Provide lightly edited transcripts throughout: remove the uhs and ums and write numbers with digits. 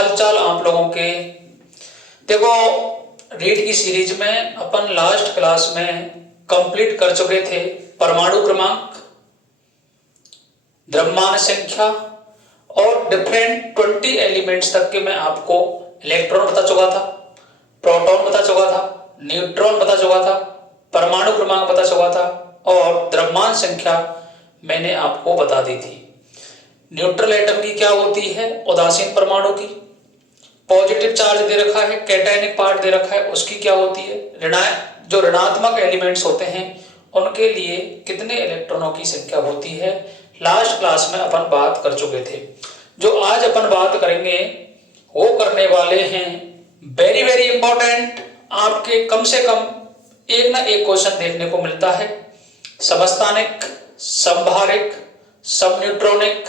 हाल चाल आप लोगों के। देखो, रीड की सीरीज में अपन लास्ट क्लास में कंप्लीट कर चुके थे परमाणु क्रमांक, द्रव्यमान संख्या और डिफरेंट 20 एलिमेंट्स तक के मैं आपको इलेक्ट्रॉन बता चुका था, प्रोटॉन बता चुका था, न्यूट्रॉन बता चुका था, परमाणु क्रमांक बता चुका था और द्रव्यमान संख्या मैंने आपको बता दी थी। न्यूट्रल एटम की क्या होती है, उदासीन परमाणु की। पॉजिटिव चार्ज दे रखा है, कैटायनिक पार्ट दे रखा है, उसकी क्या होती है। जो ऋणात्मक एलिमेंट्स होते हैं उनके लिए कितने इलेक्ट्रॉनों की संख्या होती है, लास्ट क्लास में अपन बात कर चुके थे। जो आज अपन बात करेंगे वो करने वाले हैं वेरी वेरी इंपॉर्टेंट, आपके कम से कम एक ना एक क्वेश्चन देखने को मिलता है। समस्थानिक, समभारिक, समन्यूट्रॉनिक,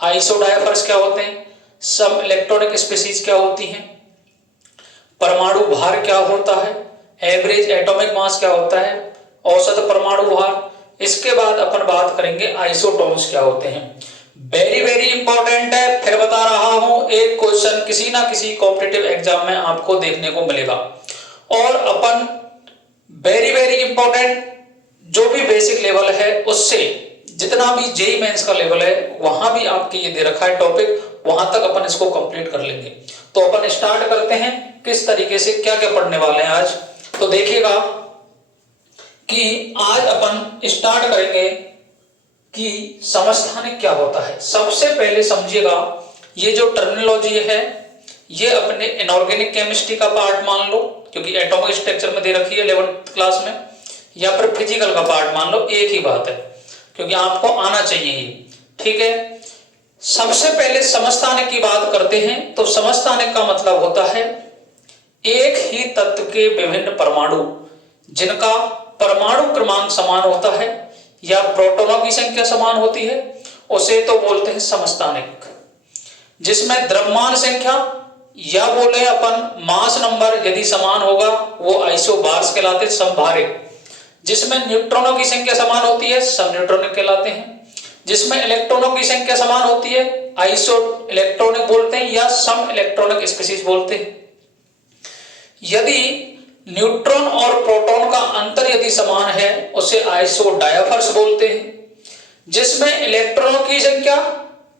आइसोडायफर्स क्या होते हैं, सम इलेक्ट्रॉनिक स्पीशीज क्या होती हैं, परमाणु भार क्या होता है, एवरेज एटॉमिक मास क्या होता है, औसत परमाणु भार। इसके बाद अपन बात करेंगे आइसोटोन्स क्या होते हैं। वेरी वेरी इंपॉर्टेंट है, फिर बता रहा हूं, एक क्वेश्चन किसी ना किसी कॉम्पिटिटिव एग्जाम में आपको देखने को मिलेगा। और अपन वेरी वेरी इंपॉर्टेंट जो भी बेसिक लेवल है उससे जितना भी जेई मेंस का लेवल है वहां भी आपके ये दे रखा है टॉपिक, वहां तक अपन इसको कंप्लीट कर लेंगे। तो अपन स्टार्ट करते हैं किस तरीके से, क्या क्या पढ़ने वाले हैं आज। तो देखिएगा कि आज अपन स्टार्ट करेंगे कि समस्थानिक क्या होता है। सबसे पहले समझिएगा, ये जो टर्मिनोलॉजी है ये अपने इनऑर्गेनिक केमिस्ट्री का पार्ट मान लो, क्योंकि एटॉमिक स्ट्रक्चर में दे रखी है 11th क्लास में, या फिर फिजिकल का पार्ट मान लो, एक ही बात है, क्योंकि आपको आना चाहिए ही। ठीक है, सबसे पहले समस्थानिक की बात करते हैं। तो समस्थानिक का मतलब होता है एक ही तत्व के विभिन्न परमाणु जिनका परमाणु क्रमांक समान होता है या प्रोटॉनों की संख्या समान होती है, उसे तो बोलते हैं समस्थानिक। जिसमें द्रव्यमान संख्या या बोले अपन मास नंबर यदि समान होगा वो आइसोबार्स कहलाते हैं, समभारिक। जिसमें न्यूट्रॉनों की संख्या समान होती है समन्यूट्रॉनिक कहलाते हैं। जिसमें इलेक्ट्रॉनों की संख्या समान होती है आइसो इलेक्ट्रॉनिक बोलते हैं या सम इलेक्ट्रॉनिक स्पीशीज बोलते हैं। यदि न्यूट्रॉन और प्रोटॉन का अंतर यदि समान है उसे आइसोडायफर्स बोलते हैं। जिसमें इलेक्ट्रॉनों की संख्या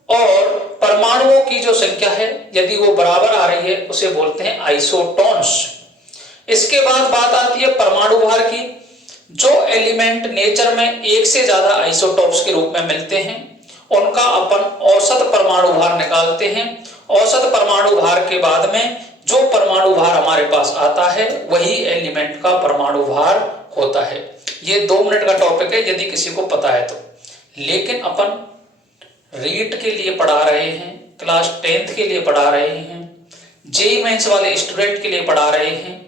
और परमाणुओं की जो संख्या है यदि वो बराबर आ रही है उसे बोलते हैं आइसोटोन्स। इसके बाद बात आती है परमाणु भार की। जो एलिमेंट नेचर में एक से ज्यादा आइसोटोप्स के रूप में मिलते हैं उनका अपन औसत परमाणु भार निकालते हैं। औसत परमाणु भार के बाद में जो परमाणु भार हमारे पास आता है वही एलिमेंट का परमाणु भार होता है। ये 2 मिनट का टॉपिक है यदि किसी को पता है तो। लेकिन अपन रीट के लिए पढ़ा रहे हैं, क्लास 10th के लिए पढ़ा रहे हैं, जेईई मेंस वाले स्टूडेंट के लिए पढ़ा रहे हैं।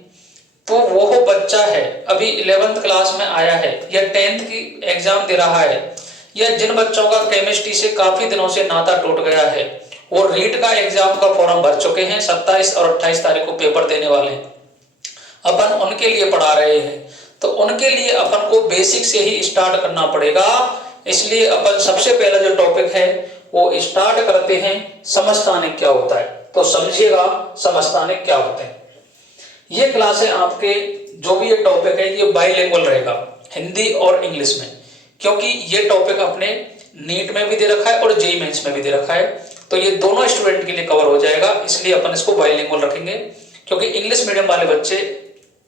तो वो बच्चा है अभी 11th क्लास में आया है या 10th की एग्जाम दे रहा है, या जिन बच्चों का केमिस्ट्री से काफी दिनों से नाता टूट गया है वो रीट का एग्जाम का फॉर्म भर चुके हैं, 27 और 28 तारीख को पेपर देने वाले हैं। अपन उनके लिए पढ़ा रहे हैं तो उनके लिए अपन को बेसिक से ही स्टार्ट करना पड़ेगा। इसलिए अपन सबसे पहला जो टॉपिक है वो स्टार्ट करते हैं समस्थानिक क्या होता है। तो समझिएगा समस्थानिक क्या होते हैं। ये क्लास है आपके, जो भी ये टॉपिक है ये बाइलिंगुअल रहेगा, हिंदी और इंग्लिश में, क्योंकि ये टॉपिक अपने नीट में भी दे रखा है और जेईई मेंस में भी दे रखा है। तो ये दोनों स्टूडेंट के लिए कवर हो जाएगा, इसलिए अपन इसको बाइलिंगुअल रखेंगे। क्योंकि इंग्लिश मीडियम वाले बच्चे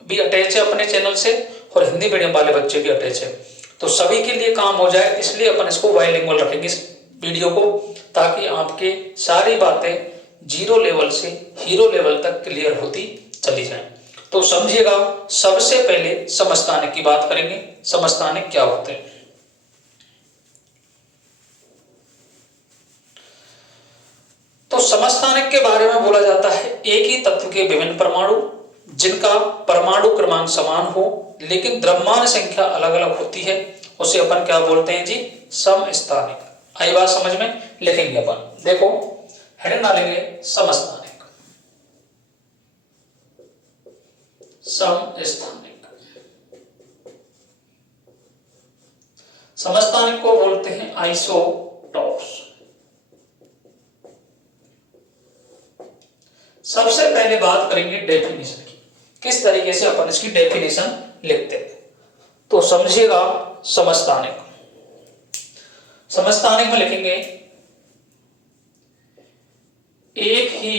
भी अटैच है अपने चैनल से और हिंदी मीडियम वाले बच्चे भी अटैच है, तो सभी के लिए काम हो जाए, इसलिए अपन इसको बाइलिंगुअल रखेंगे इस वीडियो को, ताकि आपके सारी बातें 0 लेवल से हीरो लेवल तक क्लियर होती चली जाए। तो समझिएगा, सबसे पहले समस्थानिक की बात करेंगे। समस्थानिक क्या होते हैं। तो समस्थानिक के बारे में बोला जाता है एक ही तत्व के विभिन्न परमाणु जिनका परमाणु क्रमांक समान हो लेकिन द्रव्यमान संख्या अलग अलग होती है, उसे अपन क्या बोलते हैं जी, समस्थानिक। आई बात समझ में, लिखेंगे अपन, देखो हेडिंग डालेंगे समस्थानिक। समस्थानिक, समस्थानिक को बोलते हैं आइसोटॉप्स। पहले बात करेंगे डेफिनेशन की, किस तरीके से अपन इसकी डेफिनेशन लिखते हैं। तो समझिएगा, समस्थानिक, समस्थानिक में लिखेंगे एक ही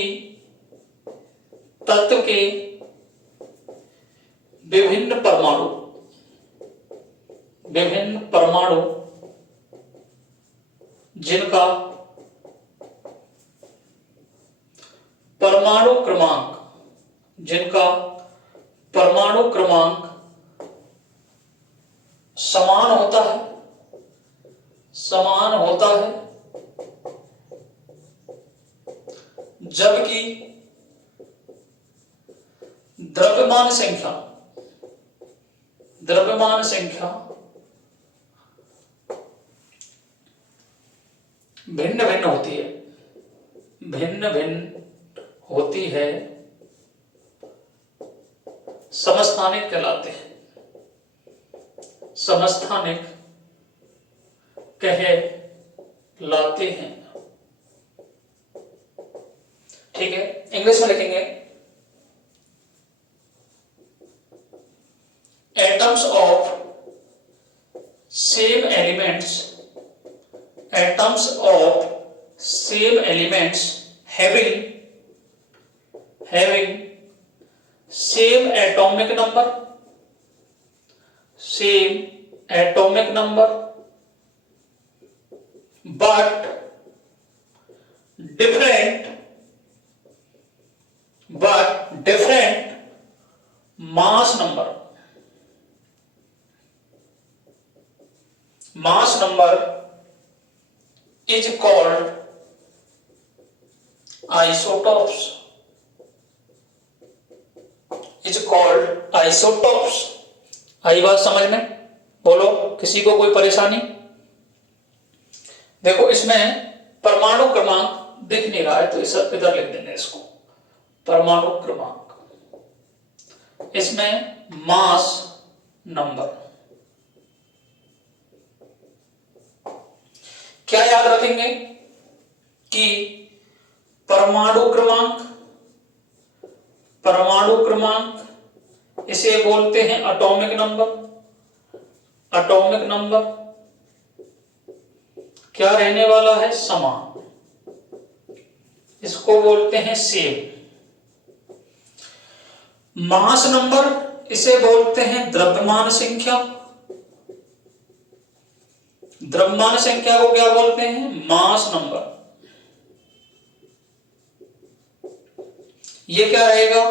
तत्व के विभिन्न परमाणु जिनका परमाणु क्रमांक समान होता है जबकि द्रव्यमान संख्या भिन्न भिन्न होती है, समस्थानिक कहलाते हैं, समस्थानिक कहलाते हैं। ठीक है, इंग्लिश में लिखेंगे atoms of same elements having same atomic number but different mass number is called isotopes। आई बात समझ में? बोलो, किसी को कोई परेशानी? देखो, इसमें परमाणु क्रमांक दिख नहीं रहा है तो इधर लिख देंगे इसको, परमाणु क्रमांक, इसमें मास नंबर। क्या याद रखेंगे कि परमाणु क्रमांक इसे बोलते हैं एटॉमिक नंबर क्या रहने वाला है? समान, इसको बोलते हैं सेम। मास नंबर इसे बोलते हैं द्रव्यमान संख्या को क्या बोलते हैं? Mass number. ये क्या रहेगा?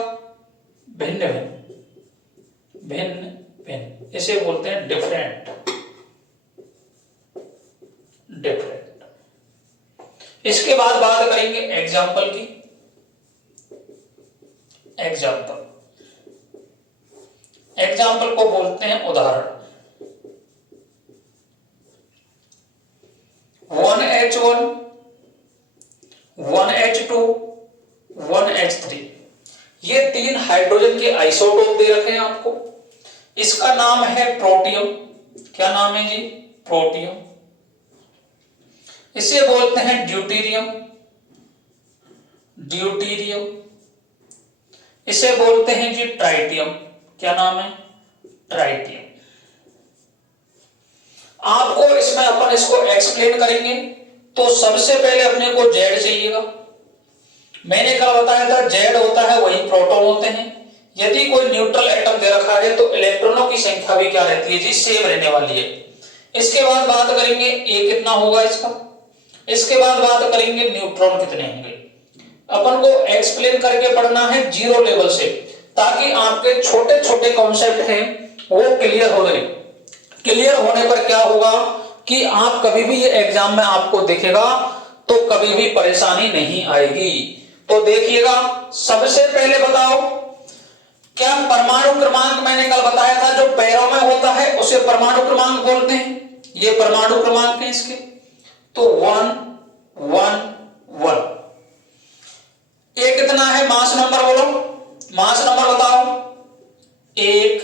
भिन्न भिन्न, इसे बोलते हैं डिफरेंट। इसके बाद बात करेंगे एग्जाम्पल की। एग्जाम्पल को बोलते हैं उदाहरण। 1H1, 1H2, 1H3, ये 3 हाइड्रोजन के आइसोटोप दे रखे हैं आपको। इसका नाम है प्रोटियम। क्या नाम है जी? प्रोटियम। इसे बोलते हैं ड्यूटेरियम। इसे बोलते हैं जी ट्राइटियम। क्या नाम है? ट्राइटियम। आपको इसमें अपन इसको एक्सप्लेन करेंगे तो सबसे पहले अपने को जेड चाहिएगा। मैंने कल बताया था जेड होता है वही प्रोटॉन होते हैं। यदि कोई न्यूट्रल एटम दे रखा है तो इलेक्ट्रॉनों की संख्या भी क्या रहती है जी? सेम रहने वाली है। इसके बाद बात करेंगे ए कितना होगा इसका। इसके बाद बात करेंगे न्यूट्रॉन कितने होंगे। अपन को एक्सप्लेन करके पढ़ना है जीरो लेवल से, ताकि आपके छोटे छोटे कॉन्सेप्ट हैं वो क्लियर हो जाए। क्लियर होने पर क्या होगा कि आप कभी भी ये एग्जाम में आपको दिखेगा तो कभी भी परेशानी नहीं आएगी। तो देखिएगा, सबसे पहले बताओ, क्या परमाणु क्रमांक मैंने कल बताया था जो पैरों में होता है उसे परमाणु क्रमांक बोलते हैं। ये परमाणु क्रमांक है इसके। तो 1 1 1। ये कितना है? मास नंबर बोलो, मास नंबर बताओ। 1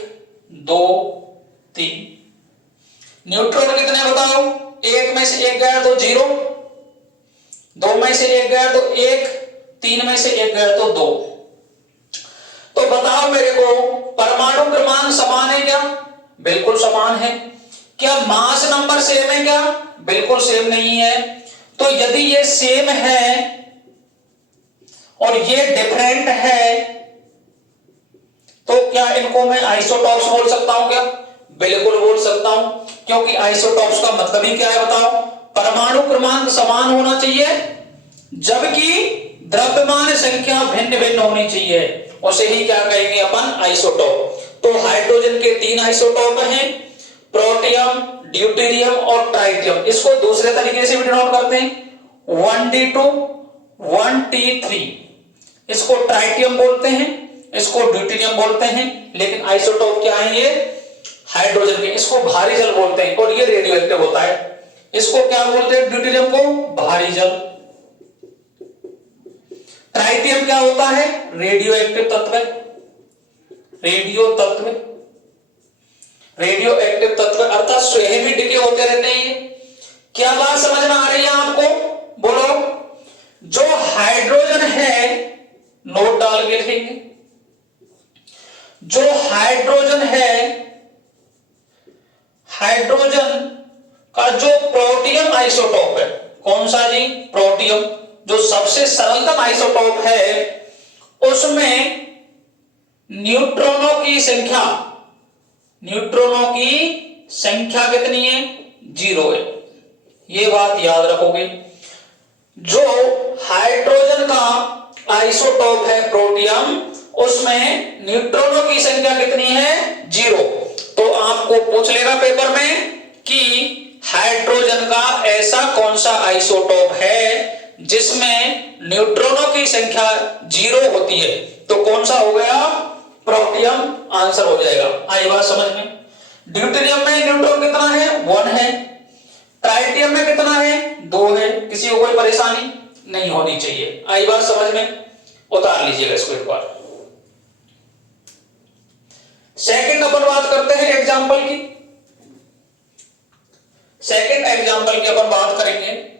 2 3। न्यूट्रॉन कितने बताओ? 1 में से 1 गया तो 0, 2 में से 1 गया तो 1, 3 में से 1 गया तो 2। बताओ मेरे को, परमाणु क्रमांक समान है क्या? बिल्कुल समान है। क्या मास नंबर सेम है क्या? बिल्कुल सेम नहीं है। तो यदि ये सेम है और ये डिफरेंट है, तो क्या इनको मैं आइसोटॉप्स बोल सकता हूं क्या? बिल्कुल बोल सकता हूं, क्योंकि आइसोटॉप्स का मतलब ही क्या है बताओ? परमाणु क्रमांक समान होना चाहिए, जबकि द्रव्यमान संख्या भिन्न भिन्न होनी चाहिए, उसे ही क्या कहेंगे अपन? आइसोटॉप। तो हाइड्रोजन के 3 आइसोटॉप हैं, प्रोटियम, ड्यूटेरियम और ट्राइटियम। इसको दूसरे तरीके से भी डिनोट करते हैं, 1d2 1t3। इसको ट्राइटियम बोलते हैं, इसको ड्यूटेरियम बोलते हैं, लेकिन आइसोटॉप क्या है ये? हाइड्रोजन के। इसको भारी जल बोलते हैं और ये रेडियो एक्टिव होता है। इसको क्या बोलते हैं? ड्यूटेरियम को भारी जल। ट्राइटियम क्या होता है? रेडियो एक्टिव तत्व। रेडियो तत्व, रेडियो एक्टिव तत्व अर्थात स्वयं ही डिके होते रहते हैं ये। क्या बात समझ में आ रही है आपको? बोलो। जो हाइड्रोजन है, नोट डाल के लिखेंगे, जो हाइड्रोजन है, हाइड्रोजन का जो प्रोटियम आइसोटॉप है, कौन सा जी? प्रोटियम, जो सबसे सरलतम आइसोटॉप है, उसमें न्यूट्रॉनों की संख्या, न्यूट्रॉनों की संख्या कितनी है? 0 है। ये बात याद रखोगे। जो हाइड्रोजन का आइसोटॉप है प्रोटियम, उसमें न्यूट्रॉनों की संख्या कितनी है? 0। तो आपको पूछ लेगा पेपर में कि हाइड्रोजन का ऐसा कौन सा आइसोटॉप है जिसमें न्यूट्रॉनों की संख्या 0 होती है, तो कौन सा हो गया? प्रोटियम आंसर हो जाएगा। आई बात समझ में? ड्यूटेरियम में न्यूट्रॉन कितना है? 1 है। ट्राइटियम में कितना है? 2 है। किसी को कोई परेशानी नहीं होनी चाहिए। आई बात समझ में? उतार लीजिएगा इसको एक बार। सेकंड अपन बात करते हैं एग्जाम्पल की। सेकंड एग्जाम्पल की अपन बात करेंगे।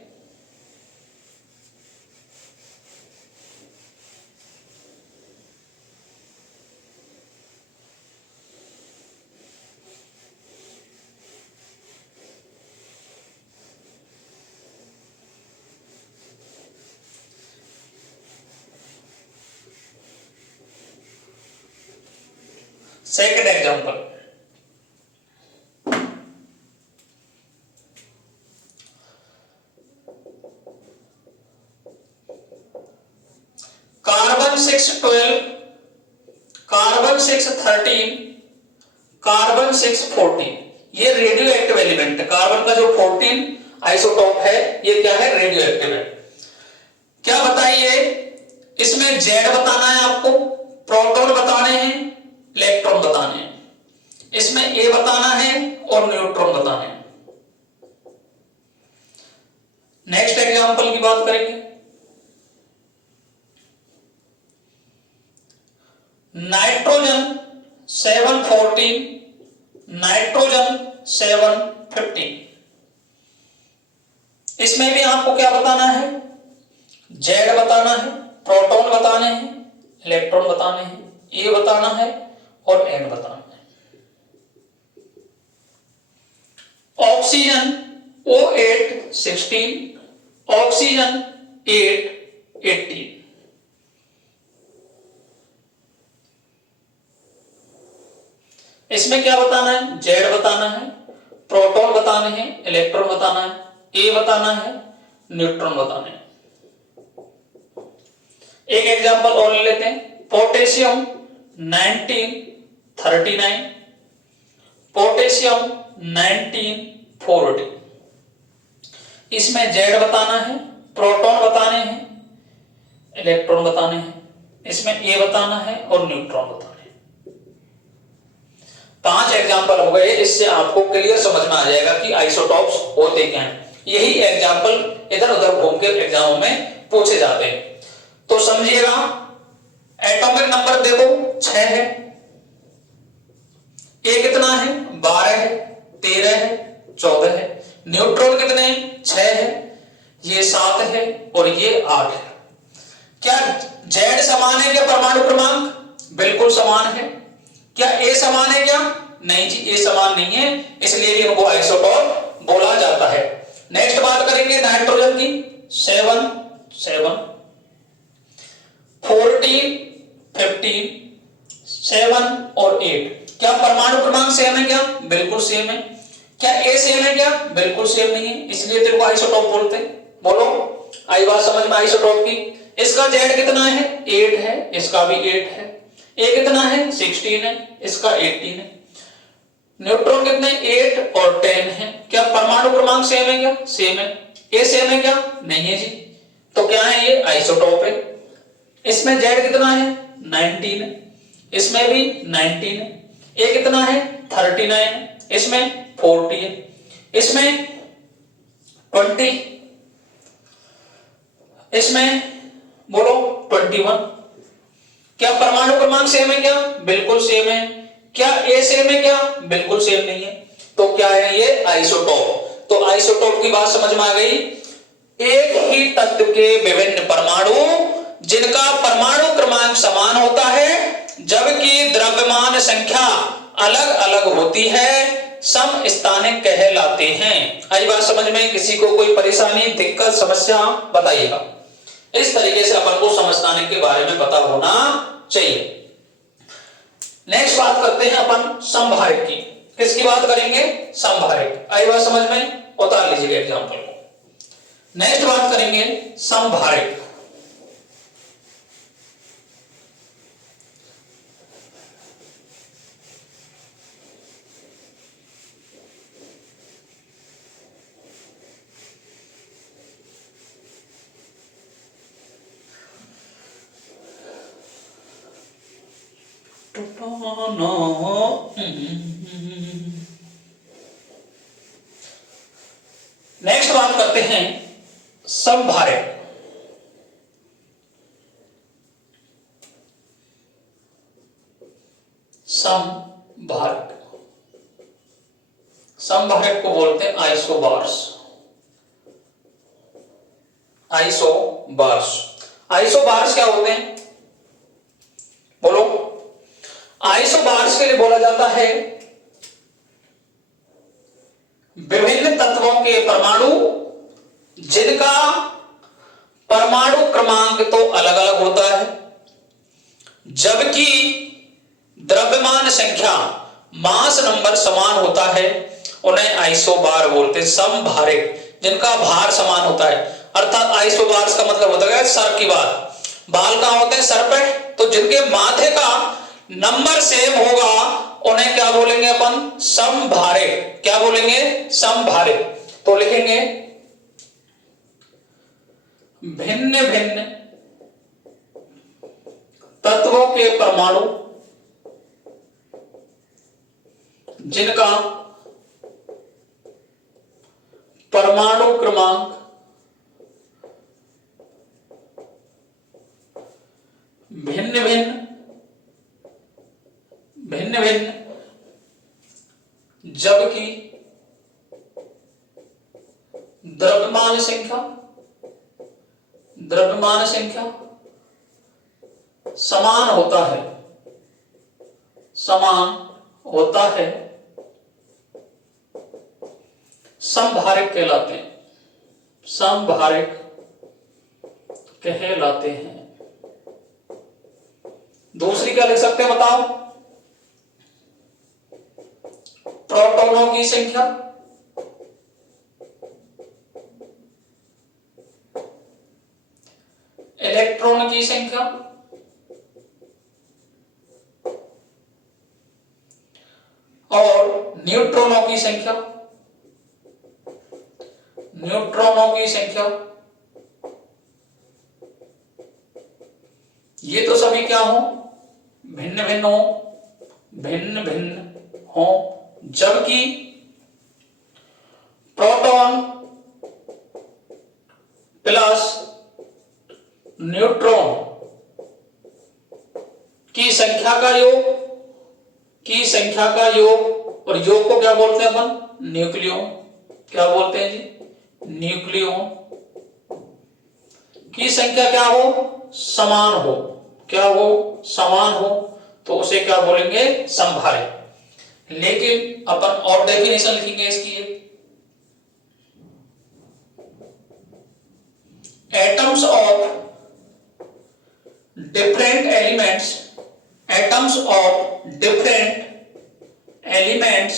Second example, carbon 612, carbon 613, carbon 614, ये रेडियो एक्टिव एलिमेंट है। कार्बन का जो 14 आइसोटॉप है, ये क्या है? रेडियो एक्टिव है। क्या बताइए, इसमें जेड बताना है आपको, प्रोटॉन बताने हैं, इलेक्ट्रॉन बताने हैं, इसमें ए बताना है और न्यूट्रॉन बताने हैं। नेक्स्ट एग्जांपल की बात करेंगे। नाइट्रोजन 714, नाइट्रोजन 715, इसमें भी आपको क्या बताना है? जेड बताना है, प्रोटॉन बताने हैं, इलेक्ट्रॉन बताने हैं, ए बताना है और एन बताना है। ऑक्सीजन O8 16, ऑक्सीजन 8 18, इसमें क्या बताना है? जेड बताना है, प्रोटॉन बताने हैं, इलेक्ट्रॉन बताना है, ए बताना है, न्यूट्रॉन बताने हैं। एक एग्जांपल और ले लेते हैं। पोटेशियम 1939, पोटेशियम 1940, इसमें जेड बताना है, प्रोटॉन बताने हैं, इलेक्ट्रॉन बताने हैं, इसमें ए बताना है और न्यूट्रॉन बताने हैं। 5 एग्जांपल हो गए। इससे आपको क्लियर समझ में आ जाएगा कि आइसोटॉप्स होते क्या हैं। यही एग्जांपल इधर उधर घूम के एग्जामों में पूछे जाते हैं। तो समझिएगा, एटॉमिक नंबर देखो 6 है, ए कितना है? 12 है, 13 है, 14 है। न्यूट्रॉन कितने? 6 है, ये 7 है और ये 8 है। क्या जेड समान है क्या परमाणु क्रमांक? बिल्कुल समान है। क्या ए समान है क्या? नहीं जी, ए समान नहीं है, इसलिए इनको आइसोटोप बोला जाता है। नेक्स्ट बात करेंगे नाइट्रोजन की। 7 7 14 15 7 और 8, क्या परमाणु क्रमांक सेम है क्या? बिल्कुल सेम है। क्या ए सेम है क्या? बिल्कुल सेम नहीं है, इसलिए तेरे को आइसोटोप बोलते हैं। बोलो, आई बात समझ में आइसोटोप की? इसका जेड कितना है? 8 है, इसका भी 8 है। ए कितना है? 16 है, इसका 18 है। न्यूट्रॉन कितने? 8 और 10 है। क्या परमाणु क्रमांक सेम है क्या? सेम है। ए सेम है क्या? नहीं है जी, तो क्या है ये? आइसोटोप है। इसमें जेड कितना है? 19 है, इसमें भी 19 है। ए कितना है? 39 है, इसमें 40 है, इसमें 20, इसमें बोलो 21। क्या परमाणु क्रमांक सेम है क्या? बिल्कुल सेम है। क्या ए सेम है क्या? बिल्कुल सेम नहीं है, तो क्या है ये? आइसोटोप। तो आइसोटोप की बात समझ में आ गई। एक ही तत्व के विभिन्न परमाणु जिनका परमाणु क्रमांक समान होता है जबकि द्रव्यमान संख्या अलग अलग होती है, समस्थानिक कहलाते हैं। आई बात समझ में? किसी को कोई परेशानी, दिक्कत, समस्या बताइएगा। इस तरीके से अपन को समस्थानिक के बारे में पता होना चाहिए। नेक्स्ट बात करते हैं अपन समभारित की। किसकी बात करेंगे? समभारित। आई बात समझ में? उतार लीजिएगा एग्जांपल को। नेक्स्ट बात करेंगे समभारित। नेक्स्ट बात करते हैं समभारित। समभारित, समभारित को बोलते हैं आइसोबार्स। आइसोबार्स, आइसोबार्स क्या होते हैं? बोलो। आइसोबार्स के लिए बोला जाता है विभिन्न तत्वों के परमाणु जिनका परमाणु क्रमांक तो अलग अलग होता है जबकि द्रव्यमान संख्या, मास नंबर समान होता है, उन्हें आइसोबार बोलते हैं। समभारित, जिनका भार समान होता है, अर्थात आइसोबार्स का मतलब होता है सर की बात। बाल कहां होते हैं? सर पे। तो जिनके माथे का नंबर सेम होगा उन्हें क्या बोलेंगे अपन? समभारित। क्या बोलेंगे? समभारित। तो लिखेंगे भिन्न भिन्न तत्वों के परमाणु जिनका परमाणु क्रमांक भिन्न भिन्न भिन्न भिन्न जबकि द्रव्यमान संख्या समान होता है, समान होता है, समभारित कहलाते हैं। समभारित कहलाते हैं। दूसरी क्या लिख सकते हैं बताओ? प्रोटॉनों की संख्या इलेक्ट्रॉन की संख्या और न्यूट्रॉनों की संख्या, न्यूट्रॉनों की संख्या, ये तो सभी क्या हो? भिन्न भिन्न हो, भिन्न भिन्न हो, जबकि प्रोटॉन प्लस न्यूट्रॉन की संख्या का योग, की संख्या का योग, और योग को क्या बोलते हैं अपन? न्यूक्लियॉन। क्या बोलते हैं जी? न्यूक्लियॉन की संख्या क्या हो? समान हो। क्या हो? समान हो। तो उसे क्या बोलेंगे, समभारित। लेकिन अपन और डेफिनेशन लिखेंगे इसकी, atoms of different elements, atoms of different elements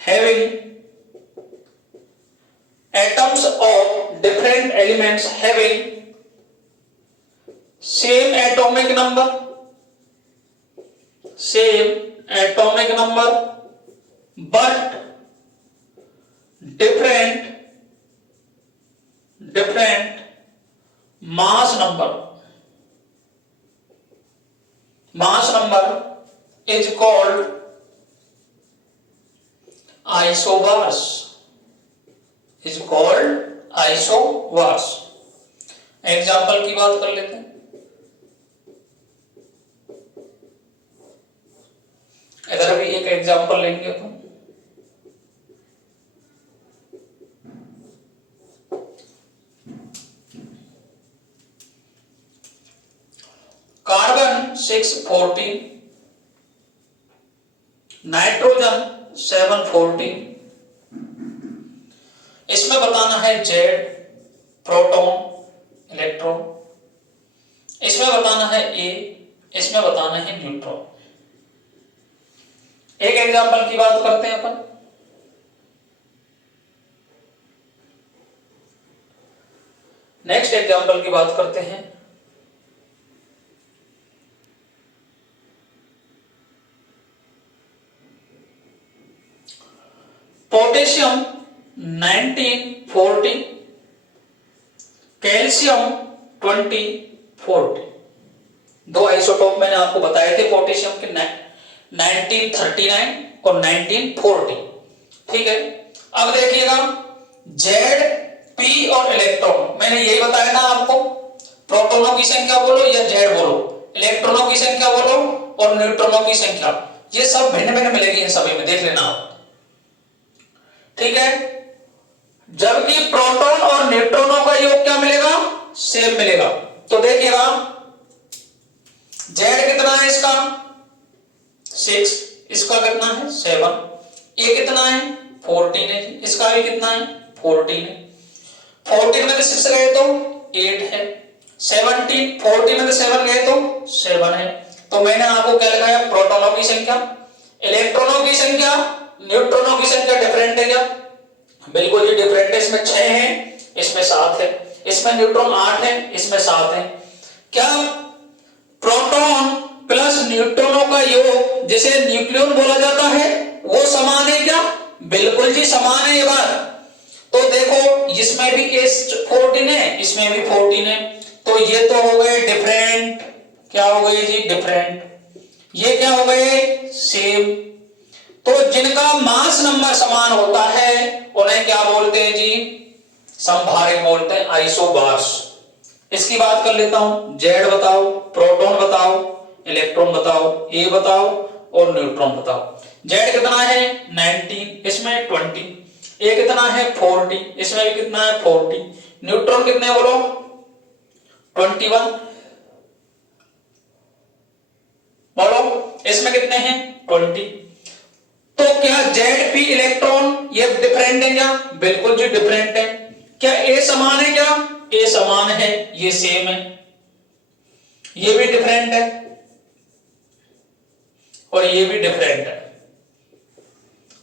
having atoms of different elements having same atomic number but different mass number is called isobars, example की बात कर लेते हैं। इधर भी एक एग्जाम्पल लेंगे अपन। कार्बन 614, नाइट्रोजन 714, इसमें बताना है जेड, प्रोटॉन, इलेक्ट्रॉन, इसमें बताना है ए, इसमें बताना है न्यूट्रॉन। एक एग्जांपल की बात करते हैं अपन। नेक्स्ट एग्जांपल की बात करते हैं। Potassium 1940, calcium 2040। दो आइसोटोप मैंने आपको बताए थे पोटेशियम के 1939 और 1940। ठीक है, अब देखिएगा जेड, पी और इलेक्ट्रॉन, मैंने यही बताया था आपको, प्रोटॉनों की संख्या बोलो या जेड बोलो, इलेक्ट्रॉनों की संख्या बोलो और न्यूट्रॉनों की संख्या, ये सब भिन्न भिन्न मिलेगी इन सभी में, देख लेना आप। ठीक है, जबकि प्रोटॉन और न्यूट्रॉनों का योग क्या मिलेगा, सेम मिलेगा। तो देखिएगा जेड कितना है इसका 6, इसका कितना है 7, ये कितना है 14 है, इसका भी कितना है 14 है। 14 में से 6 गए तो 8 है, 17 14 में से 7 गए तो 7 है। तो मैंने आपको क्या लगाया, प्रोटॉनों की संख्या, इलेक्ट्रॉनों की संख्या, न्यूट्रॉनों की संख्या डिफरेंट है क्या, बिल्कुल ही डिफरेंट है। इसमें 6 है, इसमें 7 है, इसमें न्यूट्रॉन 8 है, इसमें 7 है। क्या प्रोटॉन प्लस न्यूट्रॉनों का योग जिसे न्यूक्लियन बोला जाता है वो समान है क्या, बिल्कुल जी समान है। ये बात तो देखो, इसमें भी 14 है, इसमें भी 14 है, तो ये तो हो गए डिफरेंट, क्या हो गए जी डिफरेंट, ये क्या हो गए सेम। तो जिनका मास नंबर समान होता है उन्हें क्या बोलते हैं जी, समभारित बोलते हैं, आइसोबार्स। इसकी बात कर लेता हूं, जेड बताओ, प्रोटॉन बताओ, इलेक्ट्रॉन बताओ, ए बताओ और न्यूट्रॉन बताओ। जेड कितना है 19, इसमें 20, ए कितना है 40, इसमें भी कितना है 40, न्यूट्रॉन कितने बोलो 21 बोलो, इसमें कितने हैं 20। तो क्या जेड, पी, इलेक्ट्रॉन ये डिफरेंट है क्या, बिल्कुल जी डिफरेंट है। क्या ए समान है क्या, ए समान है, ये सेम है, ये भी डिफरेंट है और ये भी डिफरेंट है।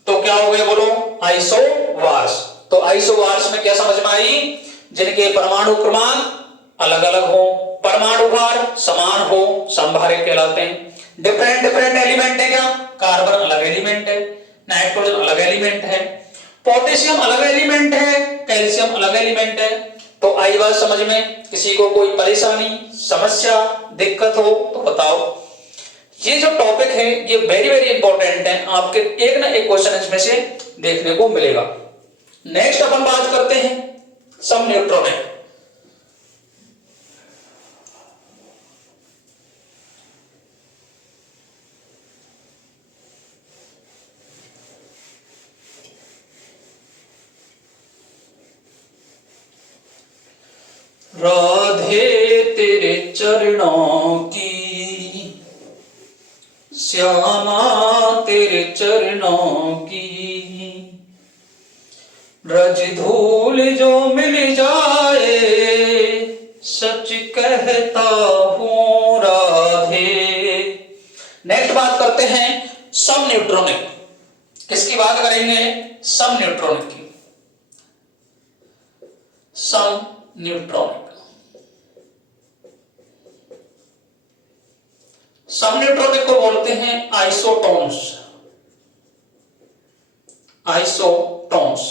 तो क्या हो गए बोलो, आइसोबार्स। तो आइसोबार्स में क्या समझ में आई, जिनके परमाणु क्रमांक अलग अलग हो, परमाणु भार समान हो, समभारित कहलाते हैं। डिफरेंट एलिमेंट है क्या, कार्बन अलग एलिमेंट है, नाइट्रोजन अलग एलिमेंट है, पोटेशियम अलग एलिमेंट है, कैल्शियम अलग एलिमेंट है। तो आई बात समझ में, किसी को कोई परेशानी, समस्या, दिक्कत हो तो बताओ। ये जो टॉपिक है ये वेरी वेरी इंपॉर्टेंट है, आपके एक ना एक क्वेश्चन इसमें से देखने को मिलेगा। नेक्स्ट अपन बात करते हैं सम न्यूट्रॉन है। राधे तेरे चरणों की रज धूल जो मिल जाए सच कहता हूं राधे। नेक्स्ट बात करते हैं सम न्यूट्रॉनिक। किसकी बात करेंगे? सम न्यूट्रॉनिक की। सम न्यूट्रॉनिक। सम न्यूट्रॉनिक को बोलते हैं आइसोटोन्स। आइसोटोन्स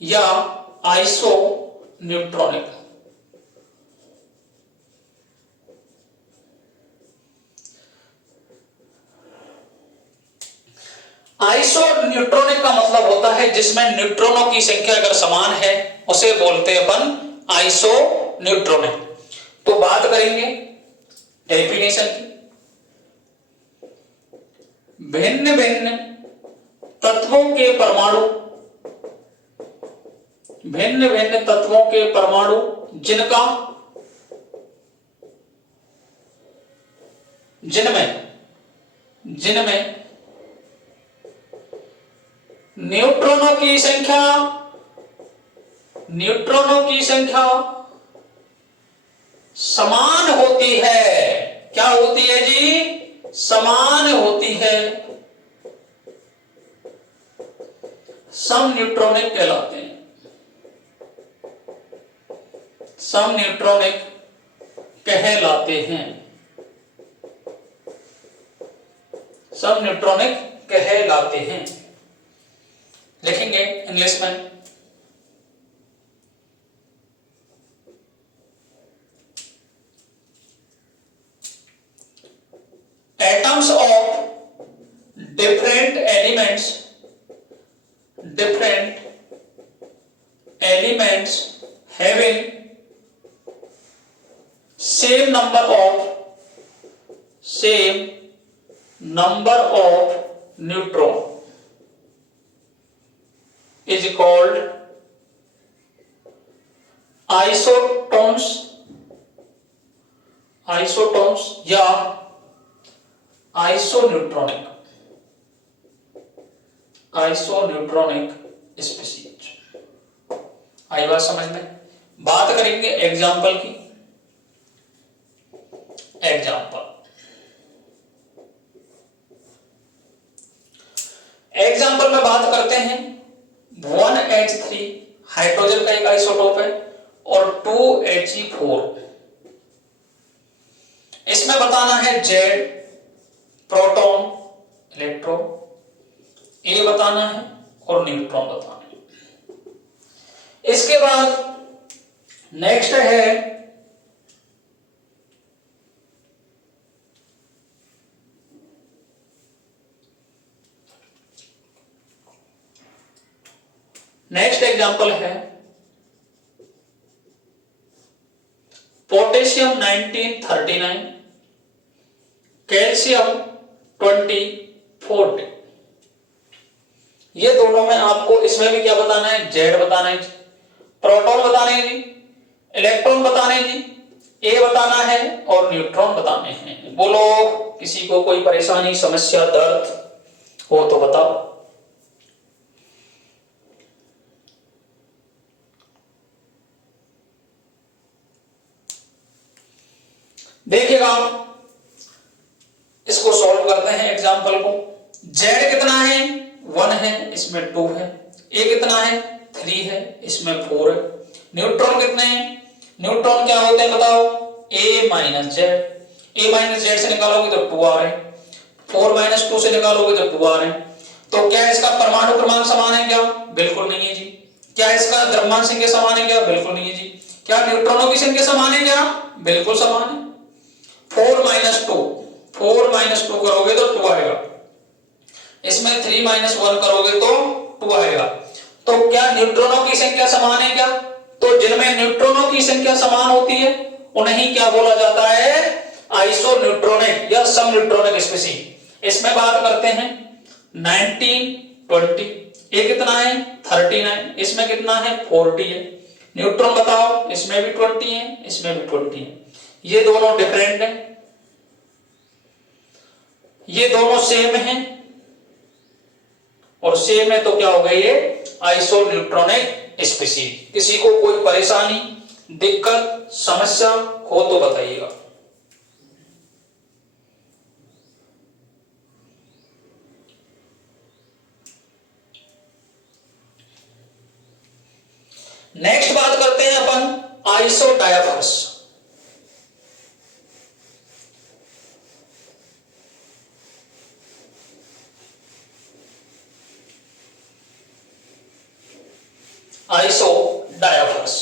या आइसो न्यूट्रॉनिक। आइसो न्यूट्रॉनिक का मतलब होता है जिसमें न्यूट्रॉनों की संख्या अगर समान है उसे बोलते हैं अपन आइसो न्यूट्रॉनिक। तो बात करेंगे डेफिनेशन की। भिन्न भिन्न तत्वों के परमाणु, भिन्न भिन्न तत्वों के परमाणु जिनमें न्यूट्रॉनों की संख्या समान होती है। क्या होती है जी? समान होती है। सम न्यूट्रॉनिक कहलाते हैं। सम न्यूट्रॉनिक कहलाते हैं। सम न्यूट्रॉनिक कहलाते हैं। लिखेंगे इंग्लिश में। Atoms of different elements having same number of neutron is called isotones या आइसोन्यूट्रॉनिक स्पीशीज। आई बात समझ में? बात करेंगे एग्जाम्पल की। एग्जाम्पल में बात करते हैं 1H3 हाइड्रोजन का एक आइसोटोप है और 2He4। इसमें बताना है जेड प्रोटॉन इलेक्ट्रॉन, ए बताना है और न्यूट्रॉन बताना है। इसके बाद नेक्स्ट है नेक्स्ट एग्जांपल है पोटेशियम 1939, कैल्शियम 2040। ये दोनों में आपको इसमें भी क्या बताना है? जेड बताना है, प्रोटॉन बताने हैं जी, इलेक्ट्रॉन बताने हैं जी, ए बताना है और न्यूट्रॉन बताने हैं। बोलो किसी को कोई परेशानी, समस्या, दर्द हो तो बताओ। देखिएगा इसको सॉल्व करते हैं एग्जांपल को। जेड कितना है? 1 है, इसमें 2 है। ए कितना है? 3 है, इसमें 4 है। न्यूट्रॉन कितने हैं? न्यूट्रॉन क्या होते हैं बताओ? ए माइनस जेड। ए माइनस जेड से निकालोगे तो 2 आ रहे हैं, 4 माइनस 2 से निकालोगे तो 2 आ रहे हैं। तो क्या इसका परमाणु क्रमांक समान है क्या? बिल्कुल नहीं है जी। क्या इसका द्रव्यमान संख्या समान है क्या? बिल्कुल नहीं है जी। क्या न्यूट्रॉनों की संख्या समान है क्या? बिल्कुल समान है। 4 माइनस 2 करोगे तो 2 आएगा, इसमें 3 माइनस 1 करोगे तो 2 आएगा। तो क्या न्यूट्रॉनों की संख्या समान है क्या? तो जिनमें न्यूट्रॉनों की संख्या समान होती है उन्हें क्या बोला जाता है? आइसोन्यूट्रॉनिक या सम न्यूट्रॉनिक स्पीशीज। इसमें बात करते हैं 1920, ये कितना है? 39, इसमें कितना है? 40 है। न्यूट्रॉन बताओ, इसमें भी 20 है, इसमें भी 20 है। ये दोनों डिफरेंट हैं, ये दोनों सेम हैं, और सेम है तो क्या हो गई ये आइसोन्यूट्रॉनिक स्पीशीज। किसी को कोई परेशानी, दिक्कत, समस्या हो तो बताइएगा। नेक्स्ट बात करते हैं अपन आइसोडायाफर्स। आइसोडायाफर्स,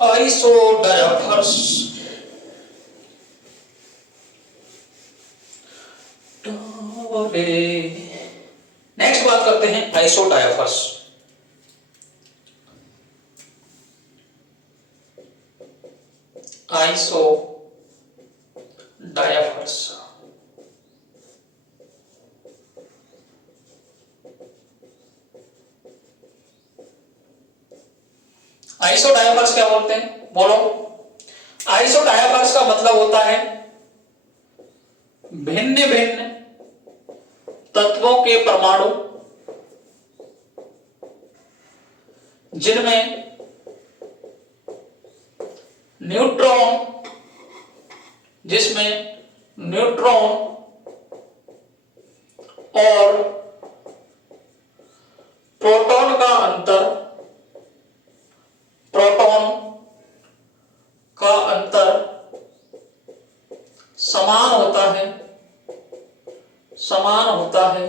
आइसोडायाफर्स नेक्स्ट बात करते हैं आइसोडायाफर्स। आइसोडायाफर्स आइसोडायाफर्स क्या बोलते हैं, बोलो। आइसोडायाफर्स का मतलब होता है भिन्न भिन्न तत्वों के परमाणु जिनमें न्यूट्रॉन और प्रोटॉन का अंतर समान होता है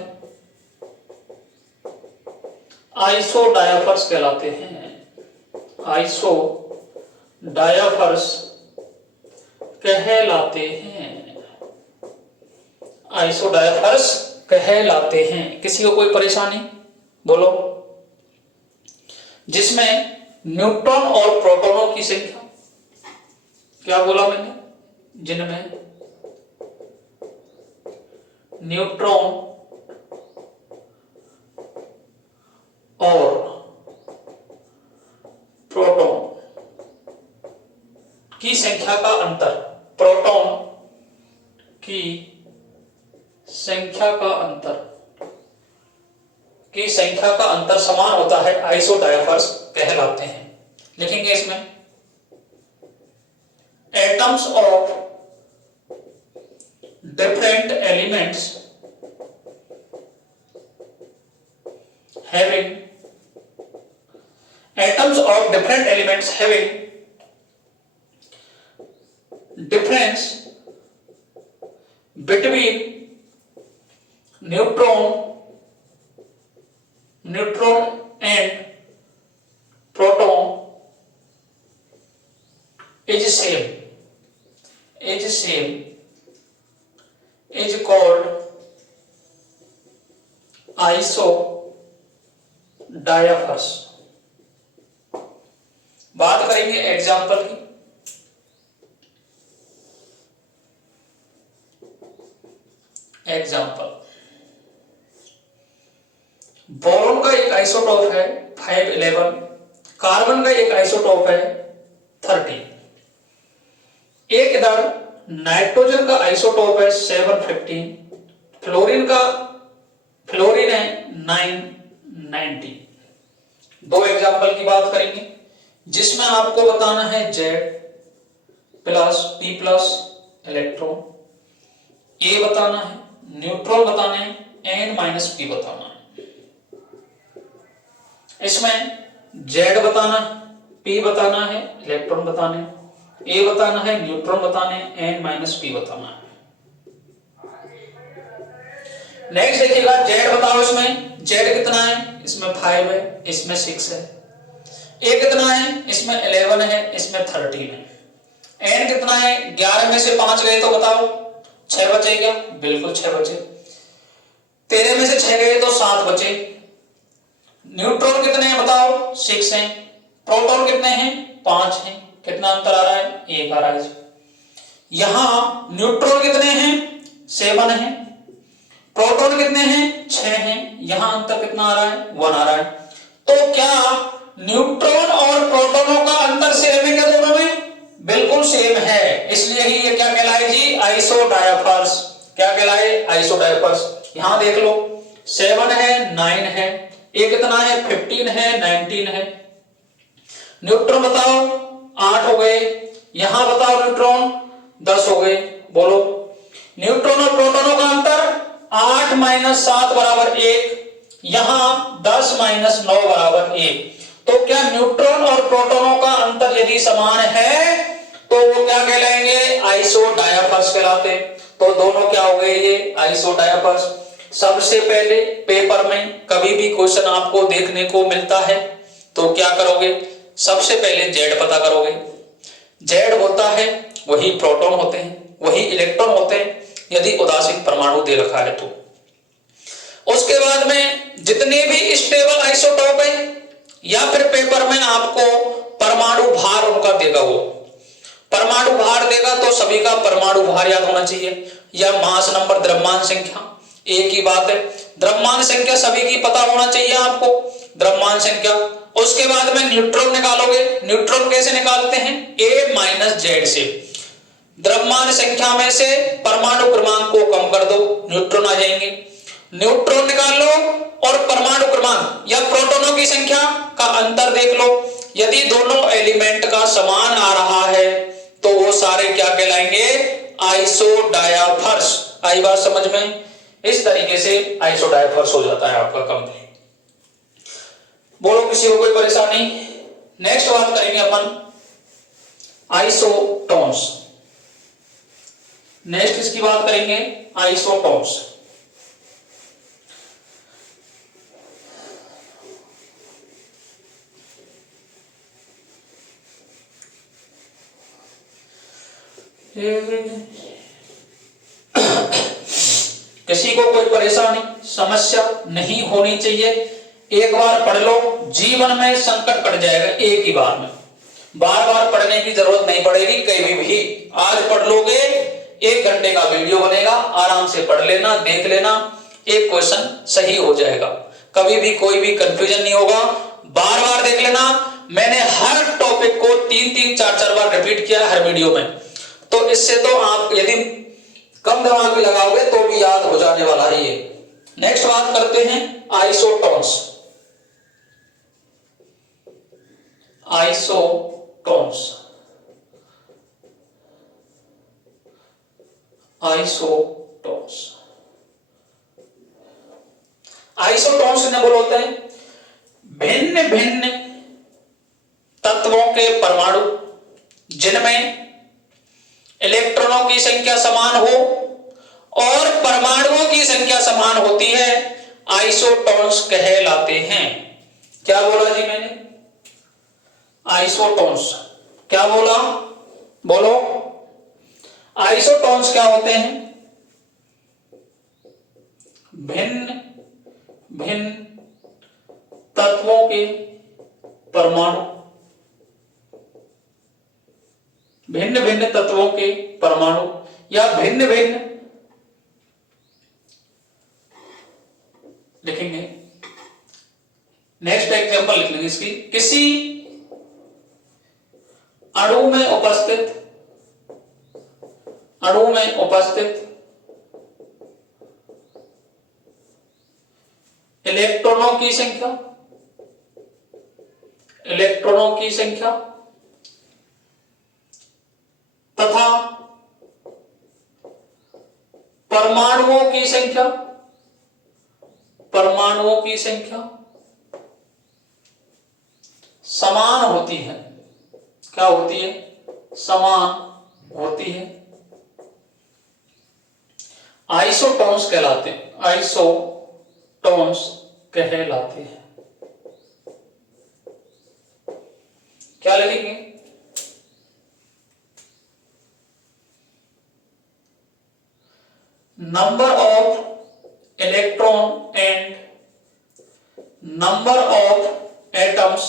आइसोडायाफर्स कहलाते हैं। आइसोडायाफर्स कहलाते हैं। आइसोडायाफर्स कहलाते हैं। किसी को कोई परेशानी, बोलो। जिसमें न्यूट्रॉन और प्रोटॉनों की संख्या, क्या बोला मैंने, जिनमें न्यूट्रॉन और प्रोटॉन की संख्या का अंतर, प्रोटॉन की संख्या का अंतर समान होता है, आइसोडायाफर्स कहलाते हैं। लिखेंगे इसमें atoms of different elements having difference between neutron and proton is called आइसोडायाफर्स। बात करेंगे एग्जाम्पल की। एग्जाम्पल, बोरोन का एक आइसोटोप है 511, कार्बन का एक आइसोटोप है 13। एक इधर नाइट्रोजन का आइसोटोप है 715, फ्लोरीन है 990। दो एग्जाम्पल की बात करेंगे जिसमें आपको बताना है Z plus P plus electron, A बताना है, न्यूट्रॉन बताने हैं, N माइनस P बताना है। इसमें Z बताना है, P बताना है, इलेक्ट्रॉन बताने, A बताना है, न्यूट्रॉन बताने, N माइनस P बताना है। नेक्स्ट देखिएगा, Z बताओ। इसमें Z कितना है, इसमें 5 है, इसमें 6 है। A कितना है, इसमें 11 है, इसमें 13 है। N कितना है, 11 में से 5 गए तो बताओ 6 बचे क्या, बिल्कुल 6 बचे। 13 में से 6 गए तो 7 बचे। न्यूट्रॉन कितने हैं बताओ, 6 हैं। प्रोटॉन कितने हैं, 5 हैं। कितना अंतर आ रहा है, 1 आ रहा है। यहां न्यूट्रॉन कितने हैं, 7 हैं। प्रोटॉन कितने हैं, 6 हैं। यहां अंतर कितना आ रहा है, 1 आ रहा है। तो क्या न्यूट्रॉन और प्रोटॉनों का अंतर सेम है क्या दोनों में, बिल्कुल सेम है। इसलिए ही ये क्या कहलाएगी, आइसोडायाफर्स। क्या कहलाए, आइसोडायपर्स। यहां देख लो 7 है 9 है, ये कितना है 15 है 19 है। न्यूट्रॉन बताओ 8 हो गए, यहां बताओ न्यूट्रॉन 10 हो गए। बोलो न्यूट्रॉन और प्रोटॉनों का अंतर 8 - 7 बराबर 1, यहां 10 - 9 बराबर 1। तो क्या न्यूट्रॉन और प्रोटॉनों का अंतर यदि समान है तो वो क्या कहलाएंगे, आइसोडायपर्स कहलाते हैं। तो दोनों क्या हो गए, ये आइसोडायपर्स। सबसे पहले पेपर में कभी भी क्वेश्चन आपको देखने को मिलता है तो क्या करोगे, सबसे पहले जेड पता करोगे। जेड होता है वही प्रोटॉन होते हैं, वही इलेक्ट्रॉन होते हैं यदि उदासीन परमाणु दे रखा है तो। उसके बाद में जितने भी स्टेबल आइसोटोप है या फिर पेपर में आपको परमाणु भार उनका देगा, वो परमाणु भार देगा तो सभी का परमाणु भार याद होना चाहिए, या मास नंबर द्रव्यमान संख्या एक ही बात है। द्रव्यमान संख्या सभी की पता होना चाहिए आपको, द्रव्यमान संख्या। उसके बाद में न्यूट्रॉन निकालोगे, न्यूट्रॉन कैसे निकालते हैं, A - Z से। द्रव्यमान संख्या में से परमाणु क्रमांक को कम कर दो, न्यूट्रॉन आ जाएंगे। न्यूट्रॉन निकाल लो और परमाणु क्रमांक या प्रोटॉनों की संख्या का अंतर देख लो, यदि दोनों एलिमेंट का समान आ रहा है तो वो सारे क्या कहलाएंगे, आइसोडायपर्स। आई बात समझ में, इस तरीके से आइसोडायपर्स हो जाता है आपका कंप्लीट। बोलो किसी को कोई परेशानी। नेक्स्ट बात करेंगे अपन आइसोटोन्स। नेक्स्ट इसकी बात करेंगे आइसोटोन्स। किसी को कोई परेशानी समस्या नहीं होनी चाहिए, एक बार पढ़ लो जीवन में संकट कट जाएगा एक ही बार में, बार बार पढ़ने की जरूरत नहीं पड़ेगी। कहीं भी आज पढ़ लोगे 1 घंटे का वीडियो बनेगा, आराम से पढ़ लेना, देख लेना, एक क्वेश्चन सही हो जाएगा, कभी भी कोई भी कंफ्यूजन नहीं होगा। बार बार देख लेना, मैंने हर टॉपिक को 3-3, 4-4 बार रिपीट किया हर वीडियो में, तो इससे तो आप यदि कम दिमाग भी लगाओगे तो भी याद हो जाने वाला है ये। नेक्स्ट बात करते हैं आइसोटोन्स। आइसोटोन्स, आइसोटोन्स, आइसोटोन्स इन्हें बोलते हैं भिन्न भिन्न तत्वों के परमाणु जिनमें इलेक्ट्रॉनों की संख्या समान हो और परमाणुओं की संख्या समान होती है, आइसोटोन्स कहलाते हैं। क्या बोला जी मैंने, आइसोटोन्स। क्या बोला, बोलो आइसोटोन्स क्या होते हैं, भिन्न भिन्न तत्वों के परमाणु, भिन्न भिन्न तत्वों के परमाणु या भिन्न भिन्न, लिखेंगे नेक्स्ट एग्जांपल लिख लेंगे इसकी, किसी अणु में उपस्थित इलेक्ट्रॉनों की संख्या तथा परमाणुओं की संख्या समान होती है। क्या होती है, समान होती है, आइसोटोन्स कहलाते हैं, आइसोटोन्स कहलाते हैं। क्या लिखेंगे, number of electron and number of atoms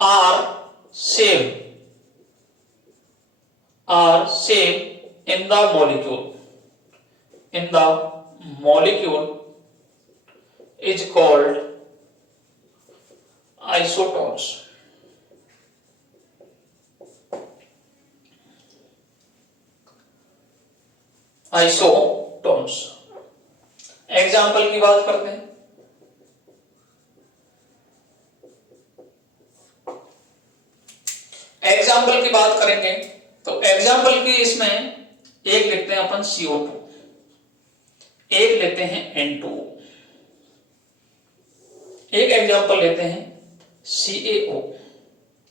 are same in the molecule is called isotons. Isotones. Example की बात करते हैं। एग्जाम्पल की बात करेंगे तो एग्जाम्पल की इसमें एक लिखते हैं अपन CO2, एक लेते हैं N2, एक एग्जाम्पल लेते हैं CaO,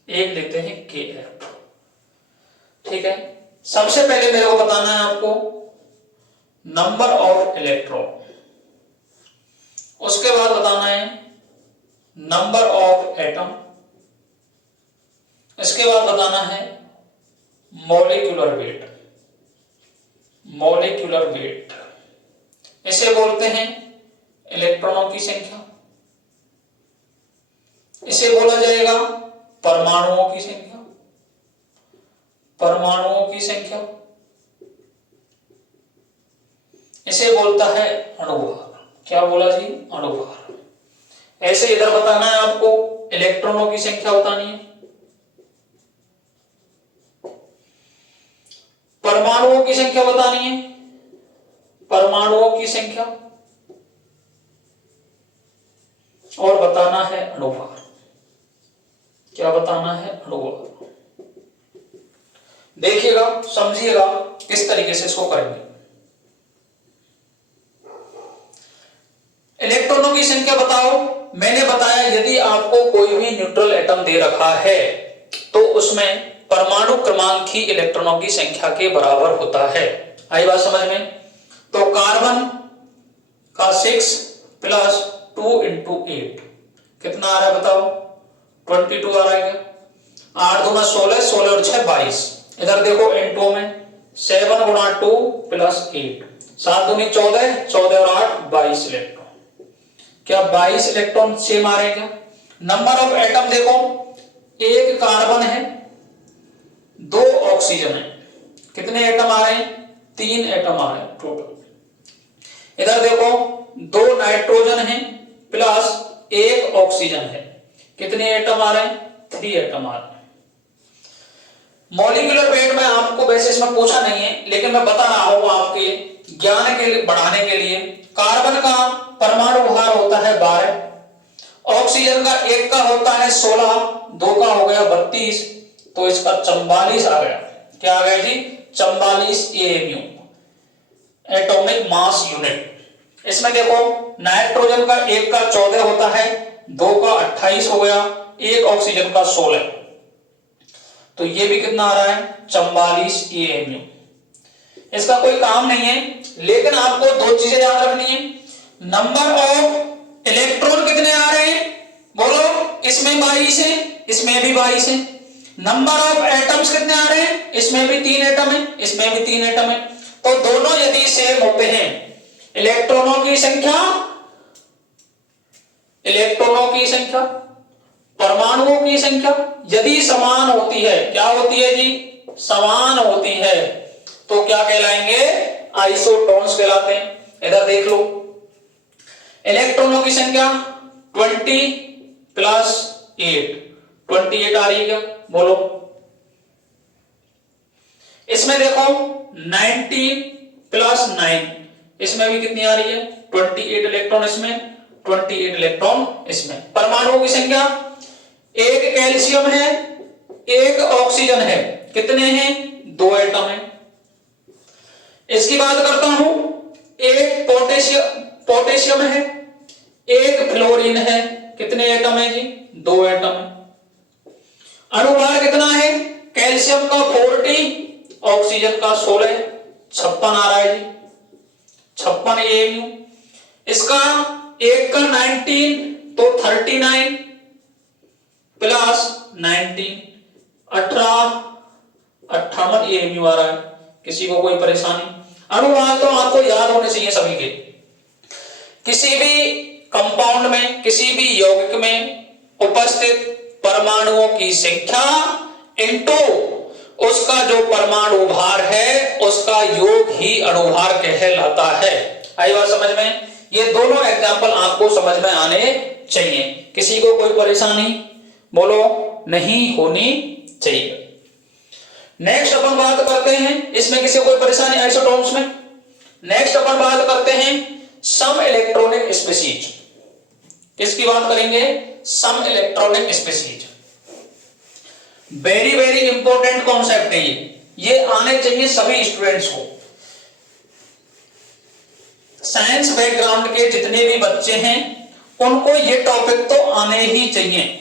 एक लेते हैं KF। ठीक है, सबसे पहले मेरे को बताना है आपको नंबर ऑफ इलेक्ट्रॉन, उसके बाद बताना है नंबर ऑफ एटम, इसके बाद बताना है मॉलिक्यूलर वेट। मॉलिक्यूलर वेट इसे बोलते हैं इलेक्ट्रॉनों की संख्या, इसे बोला जाएगा परमाणुओं की संख्या, परमाणुओं की संख्या, इसे बोलता है अणुभार। क्या बोला जी? अणुभार। ऐसे इधर बताना है आपको इलेक्ट्रॉनों की संख्या बतानी है, परमाणुओं की संख्या बतानी है, परमाणुओं की संख्या, और बताना है अणुभार। क्या बताना है? अणुभार। देखिएगा, समझिएगा किस तरीके से इसको करेंगे। इलेक्ट्रॉनों की संख्या बताओ। मैंने बताया यदि आपको कोई भी न्यूट्रल एटम दे रखा है तो उसमें परमाणु क्रमांक ही इलेक्ट्रॉनों की संख्या के बराबर होता है। आई बात समझ में? तो कार्बन का 6 प्लस 2 इंटू 8 कितना आ रहा है बताओ? 22 आ रहा है क्या? 8 दूना 16, 16 और 6 22। इधर देखो N2 में 7 गुणा 2 प्लस 8, 7 दूनी 14, 14 और 8 22 इलेक्ट्रॉन। क्या 22 इलेक्ट्रॉन सेम आ रहे हैं क्या? नंबर ऑफ एटम देखो, एक कार्बन है, 2 ऑक्सीजन है, कितने एटम आ रहे हैं? 3 एटम आ रहे हैं टोटल। इधर देखो 2 नाइट्रोजन है प्लस 1 ऑक्सीजन है, कितने एटम आ रहे हैं? 3 एटम आ रहे हैं। मॉलिक्यूलर वेट में आपको वैसे इसमें पूछा नहीं है, लेकिन मैं बता रहा हूं आपके ज्ञान के बढ़ाने के लिए। कार्बन का परमाणु भार होता है 12, ऑक्सीजन का 1 का होता है 16, 2 का हो गया 32, तो इसका 44 आ गया। क्या आ गया जी? 44 AMU, एटॉमिक मास यूनिट। इसमें देखो नाइट्रोजन का 1 का 14 होता है, 2 का 28 हो गया, 1 ऑक्सीजन का 16, तो ये भी कितना आ रहा है? 44 AMU। इसका कोई काम नहीं है, लेकिन आपको 2 चीजें याद रखनी है। नंबर ऑफ इलेक्ट्रॉन कितने आ रहे हैं बोलो? इसमें 22 है, इसमें भी 22 है। नंबर ऑफ एटम्स कितने आ रहे हैं? इसमें भी 3 एटम है, इसमें भी 3 एटम है। तो दोनों यदि सेम होते हैं, इलेक्ट्रॉनों की संख्या, इलेक्ट्रॉनों की संख्या, परमाणुओं की संख्या यदि समान होती है, क्या होती है जी? समान होती है, तो क्या कहलाएंगे? आइसोटोन्स कहलाते हैं। इधर देख लो, इलेक्ट्रॉनों की संख्या 20 प्लस 8, 28 आ रही है क्या? बोलो। इसमें देखो 19 प्लस 9, इसमें भी कितनी आ रही है? 28 इलेक्ट्रॉन इसमें, 28 इलेक्ट्रॉन इसमें। परमाणुओं की संख्या, 1 कैल्शियम है, 1 ऑक्सीजन है, कितने हैं? 2 एटम है। इसकी बात करता हूं, 1 पोटेशियम है, 1 फ्लोरीन है, कितने एटम है जी? 2 एटम है। अणुभार कितना है? कैल्शियम का 40, ऑक्सीजन का 16, 56 आ रहा है जी, 56 AMU। इसका 1 का 19 तो 39 प्लस 19, 58 AMU आ रहा है। किसी को कोई परेशानी? अणुभार तो आपको याद होने चाहिए सभी के। किसी भी कंपाउंड में, किसी भी यौगिक में उपस्थित परमाणुओं की संख्या इनटू उसका जो परमाणु भार है, उसका योग ही अणुभार कहलाता है। आई बात समझ में? ये दोनों एग्जांपल आपको समझ में आने चाहिए। किसी को कोई परेशानी बोलो नहीं होनी चाहिए। नेक्स्ट अपन बात करते हैं, इसमें किसी को कोई परेशानी आइसोटोन्स में? नेक्स्ट अपन बात करते हैं सम इलेक्ट्रॉनिक स्पीशीज। किसकी बात करेंगे? सम electronic species. Very very important concept है ये आने चाहिए सभी स्टूडेंट्स को। साइंस बैकग्राउंड के जितने भी बच्चे हैं उनको ये टॉपिक तो आने ही चाहिए।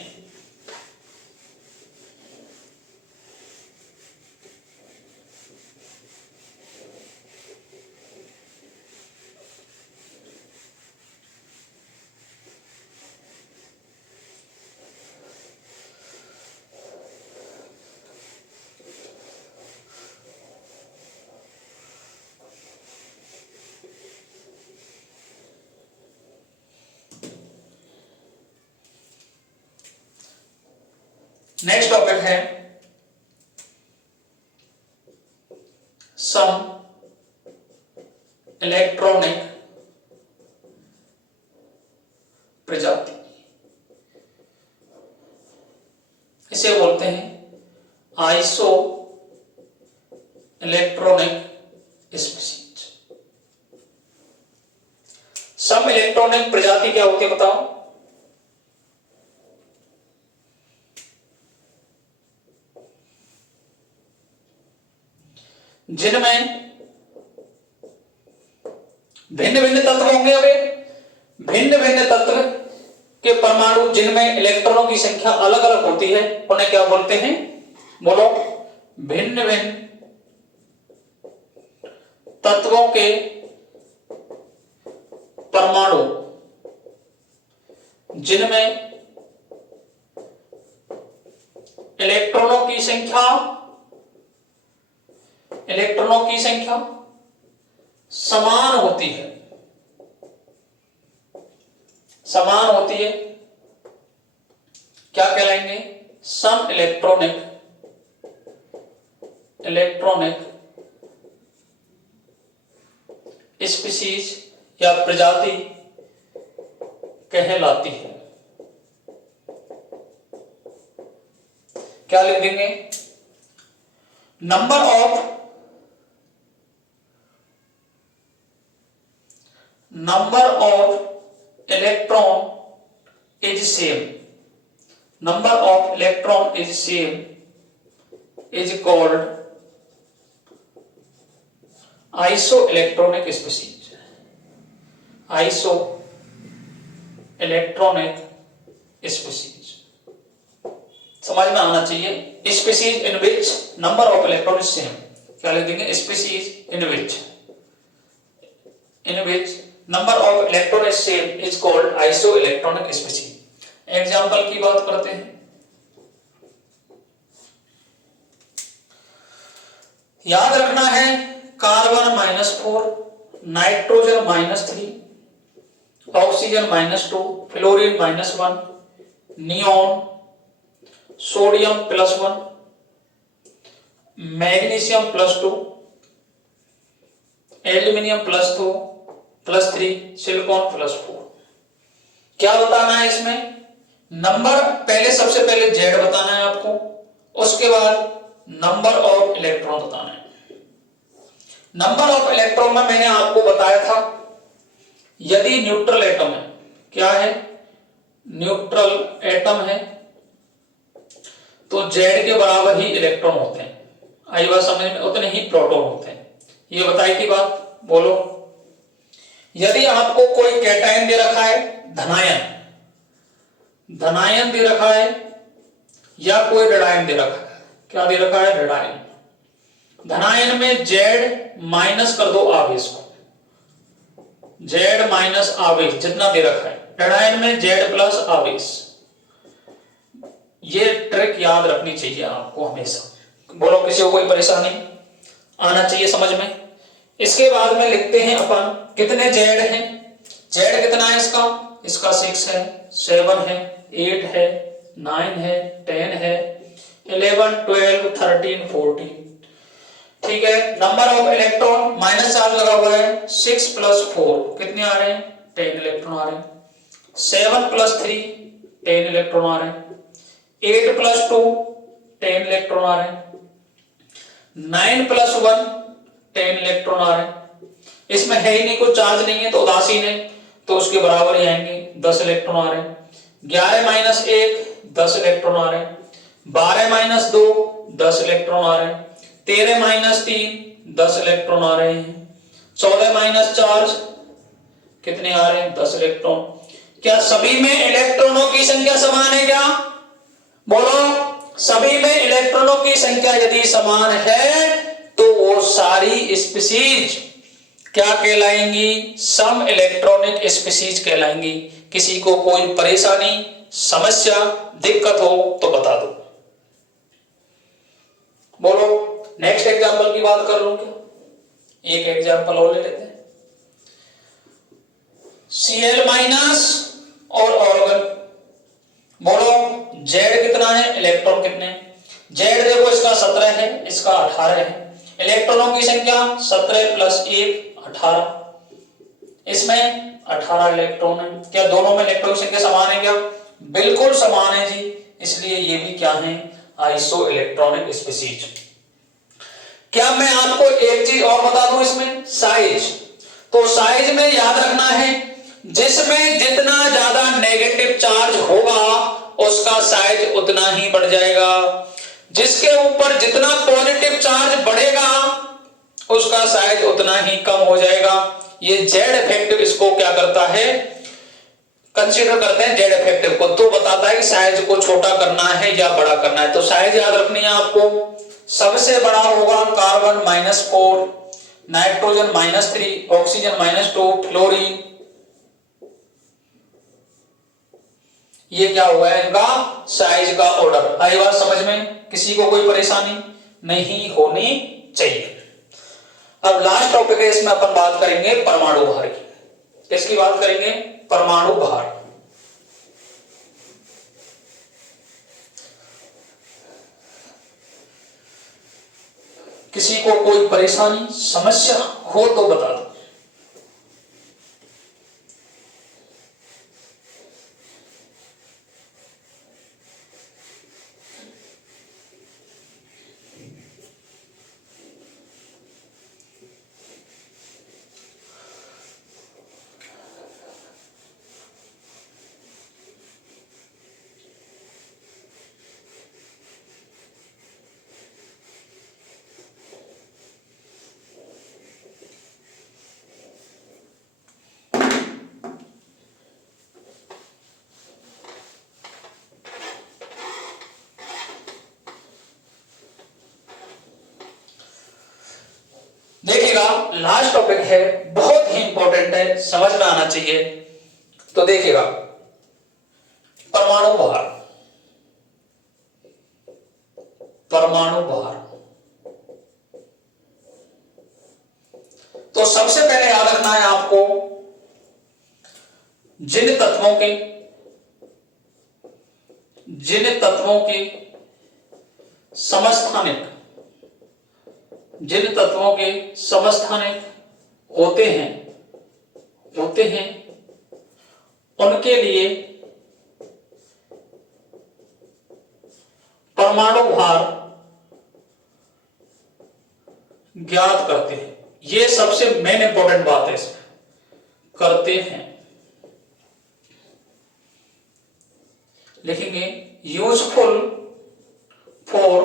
नेक्स्ट टॉपिक है सम इलेक्ट्रॉनिक प्रजाति। इसे बोलते हैं आइसो इलेक्ट्रॉनिक स्पीशीज। सम इलेक्ट्रॉनिक प्रजाति क्या होती है बताओ? जिनमें भिन्न भिन्न तत्व होंगे। अबे भिन्न भिन्न तत्व के परमाणु जिनमें इलेक्ट्रॉनों की संख्या अलग अलग होती है उन्हें क्या बोलते हैं? बोलो। भिन्न भिन्न तत्वों के परमाणु जिनमें इलेक्ट्रॉनों की संख्या समान होती है, क्या कहलाएंगे? सम इलेक्ट्रॉनिक स्पीशीज या प्रजाति कहलाती है। क्या लिख देंगे? Number of electron is same, number of electron is same is called isoelectronic species। isoelectronic species समझ में आना चाहिए। species in which number of electron is same, क्या लिख देंगे? species in which number of electron is same is called isoelectronic species। Example की बात करते हैं। याद रखना है carbon -4, nitrogen -3, oxygen -2, fluorine -1, neon, sodium +1, magnesium +2, aluminium +3, silicon +4। क्या बताना है इसमें? नंबर पहले, सबसे पहले जेड बताना है आपको, उसके बाद नंबर ऑफ इलेक्ट्रॉन बताना है। नंबर ऑफ इलेक्ट्रॉन में मैंने आपको बताया था यदि न्यूट्रल एटम है, क्या है? न्यूट्रल एटम है तो जेड के बराबर ही इलेक्ट्रॉन होते हैं। आई बात समझ में? उतने ही प्रोटॉन होते हैं। ये बताई थी बात, बोलो। यदि आपको कोई कैटायन दे रखा है, धनायन दे रखा है, या कोई ऋणायन दे रखा है, क्या दे रखा है? ऋणायन। धनायन में जेड माइनस कर दो आवेश को, जेड माइनस आवेश जितना दे रखा है, ऋणायन में जेड प्लस आवेश। ये ट्रिक याद रखनी चाहिए आपको हमेशा। बोलो, किसी को कोई परेशानी आना चाहिए समझ में। इसके बाद में लिखते हैं अपन कितने जेड हैं। जेड कितना है इसका 6 है, 7 है, 8 है, 9 है, 10 है, 11, 12, 13, 14। ठीक है। नंबर ऑफ इलेक्ट्रॉन -4 लगा हुआ है, 6 + 4 कितने आ रहे हैं? 10 इलेक्ट्रॉन आ रहे हैं। 7 + 3 10 इलेक्ट्रॉन आ रहे हैं। 8 + 2 10 इलेक्ट्रॉन आ रहे हैं। 9 + 1 10 इलेक्ट्रॉन आ रहे हैं। इसमें है ही नहीं, कोई चार्ज नहीं है तो उदासीन है, तो उसके बराबर ही आएंगे, 10 इलेक्ट्रॉन आ रहे हैं। 11 माइनस 1 10 इलेक्ट्रॉन आ रहे हैं। 12 माइनस 2 10 इलेक्ट्रॉन आ रहे हैं। 13 माइनस 3 10 इलेक्ट्रॉन आ रहे हैं। 14 माइनस 4 कितने आ रहे हैं? 10 इलेक्ट्रॉन। क्या सभी में इलेक्ट्रॉनों की संख्या समान है? क्या बोलो, सभी में इलेक्ट्रॉनों की संख्या यदि समान है तो वो सारी स्पीशीज क्या कहलाएंगी? सम इलेक्ट्रॉनिक स्पीशीज कहलाएंगी। किसी को कोई परेशानी, समस्या, दिक्कत हो तो बता दो। बोलो, नेक्स्ट एग्जांपल की बात कर लूं क्या? एक एग्जांपल और ले लेते हैं। Cl माइनस और ऑर्गन। बोलो, Z कितना है, इलेक्ट्रॉन कितने? Z देखो, इसका 17 है, इसका 18 है। इलेक्ट्रॉनों की संख्या 17 प्लस 1 18। इसमें 18 इलेक्ट्रॉन है। क्या दोनों में इलेक्ट्रॉन की संख्या समान है? क्या बिल्कुल समान है जी, इसलिए ये भी क्या है? Iso electronic species. क्या मैं आपको एक चीज और बता दूं इसमें, साइज। तो साइज में याद रखना है, जिसमें जितना ज्यादा नेगेटिव चार्ज होगा उसका साइज उतना ही बढ़ जाएगा। जिसके ऊपर जितना पॉजिटिव चार्ज बढ़ेगा उसका साइज उतना ही कम हो जाएगा। ये जेड इफेक्टिव इसको क्या करता है? कंसीडर करते हैं जेड इफेक्टिव को, तो बताता है कि साइज को छोटा करना है या बड़ा करना है। तो साइज याद रखनी है आपको। सबसे बड़ा होगा कार्बन -4, नाइट्रोजन -3, ऑक्सीजन -2, फ्लोरीन। ये क्या हुआ है? इनका साइज का ऑर्डर। आई बात समझ में? किसी को कोई परेशानी नहीं होनी चाहिए। अब लास्ट टॉपिक है, इसमें अपन बात करेंगे परमाणु भार की। किसकी बात करेंगे? परमाणु भार। किसी को कोई परेशानी, समस्या हो तो बता दो। देखिएगा, लास्ट टॉपिक है, बहुत ही इंपॉर्टेंट है, समझ में आना चाहिए। तो देखिएगा, परमाणु भार। परमाणु भार तो सबसे पहले याद रखना है आपको, जिन तत्वों के समस्थानिक होते हैं उनके लिए परमाणु भार ज्ञात करते हैं। ये सबसे मेन इंपॉर्टेंट बात है, इसमें करते हैं। लिखेंगे यूजफुल फॉर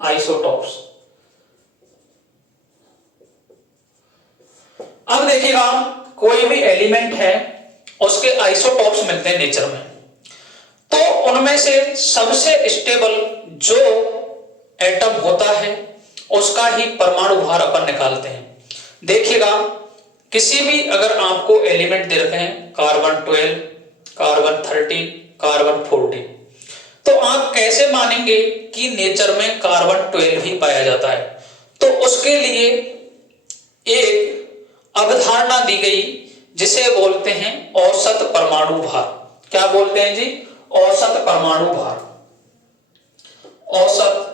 आइसोटॉप्स। अब देखिएगा, कोई भी एलिमेंट है उसके आइसोटॉप्स मिलते हैं नेचर में, तो उनमें से सबसे स्टेबल जो एटम होता है उसका ही परमाणु भार अपन निकालते हैं। देखिएगा, किसी भी अगर आपको एलिमेंट दे रखे हैं, कार्बन 12, कार्बन 13, कार्बन 14, तो आप कैसे मानेंगे कि नेचर में कार्बन 12 ही पाया जाता है? तो उसके लिए एक अवधारणा दी गई जिसे बोलते हैं औसत परमाणु भार। क्या बोलते हैं जी? औसत परमाणु भार। औसत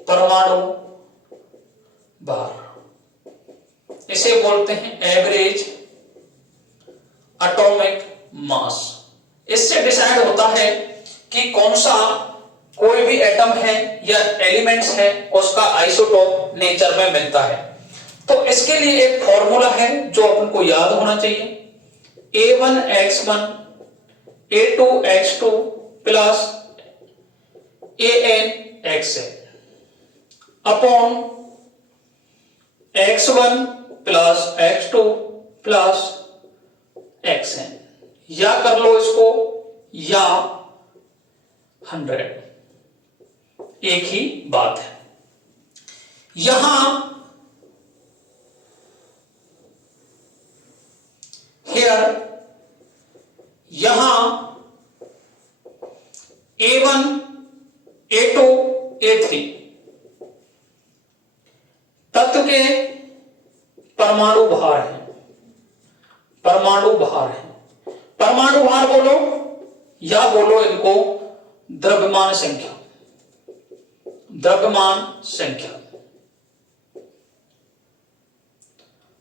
परमाणु भार, इसे बोलते हैं एवरेज एटॉमिक मास। इससे डिसाइड होता है कि कौन सा कोई भी एटम है या एलिमेंट्स है उसका आइसोटोप नेचर में मिलता है। तो इसके लिए एक फॉर्मूला है जो अपन को याद होना चाहिए, A1x1 A2x2 plus ANxn upon x1 plus x2 plus xn, या कर लो इसको या 100, एक ही बात है। यहां यहां A1 A2 A3 तत्व के परमाणु भार हैं, परमाणु भार है। परमाणु भार बोलो या बोलो इनको द्रव्यमान संख्या, द्रव्यमान संख्या,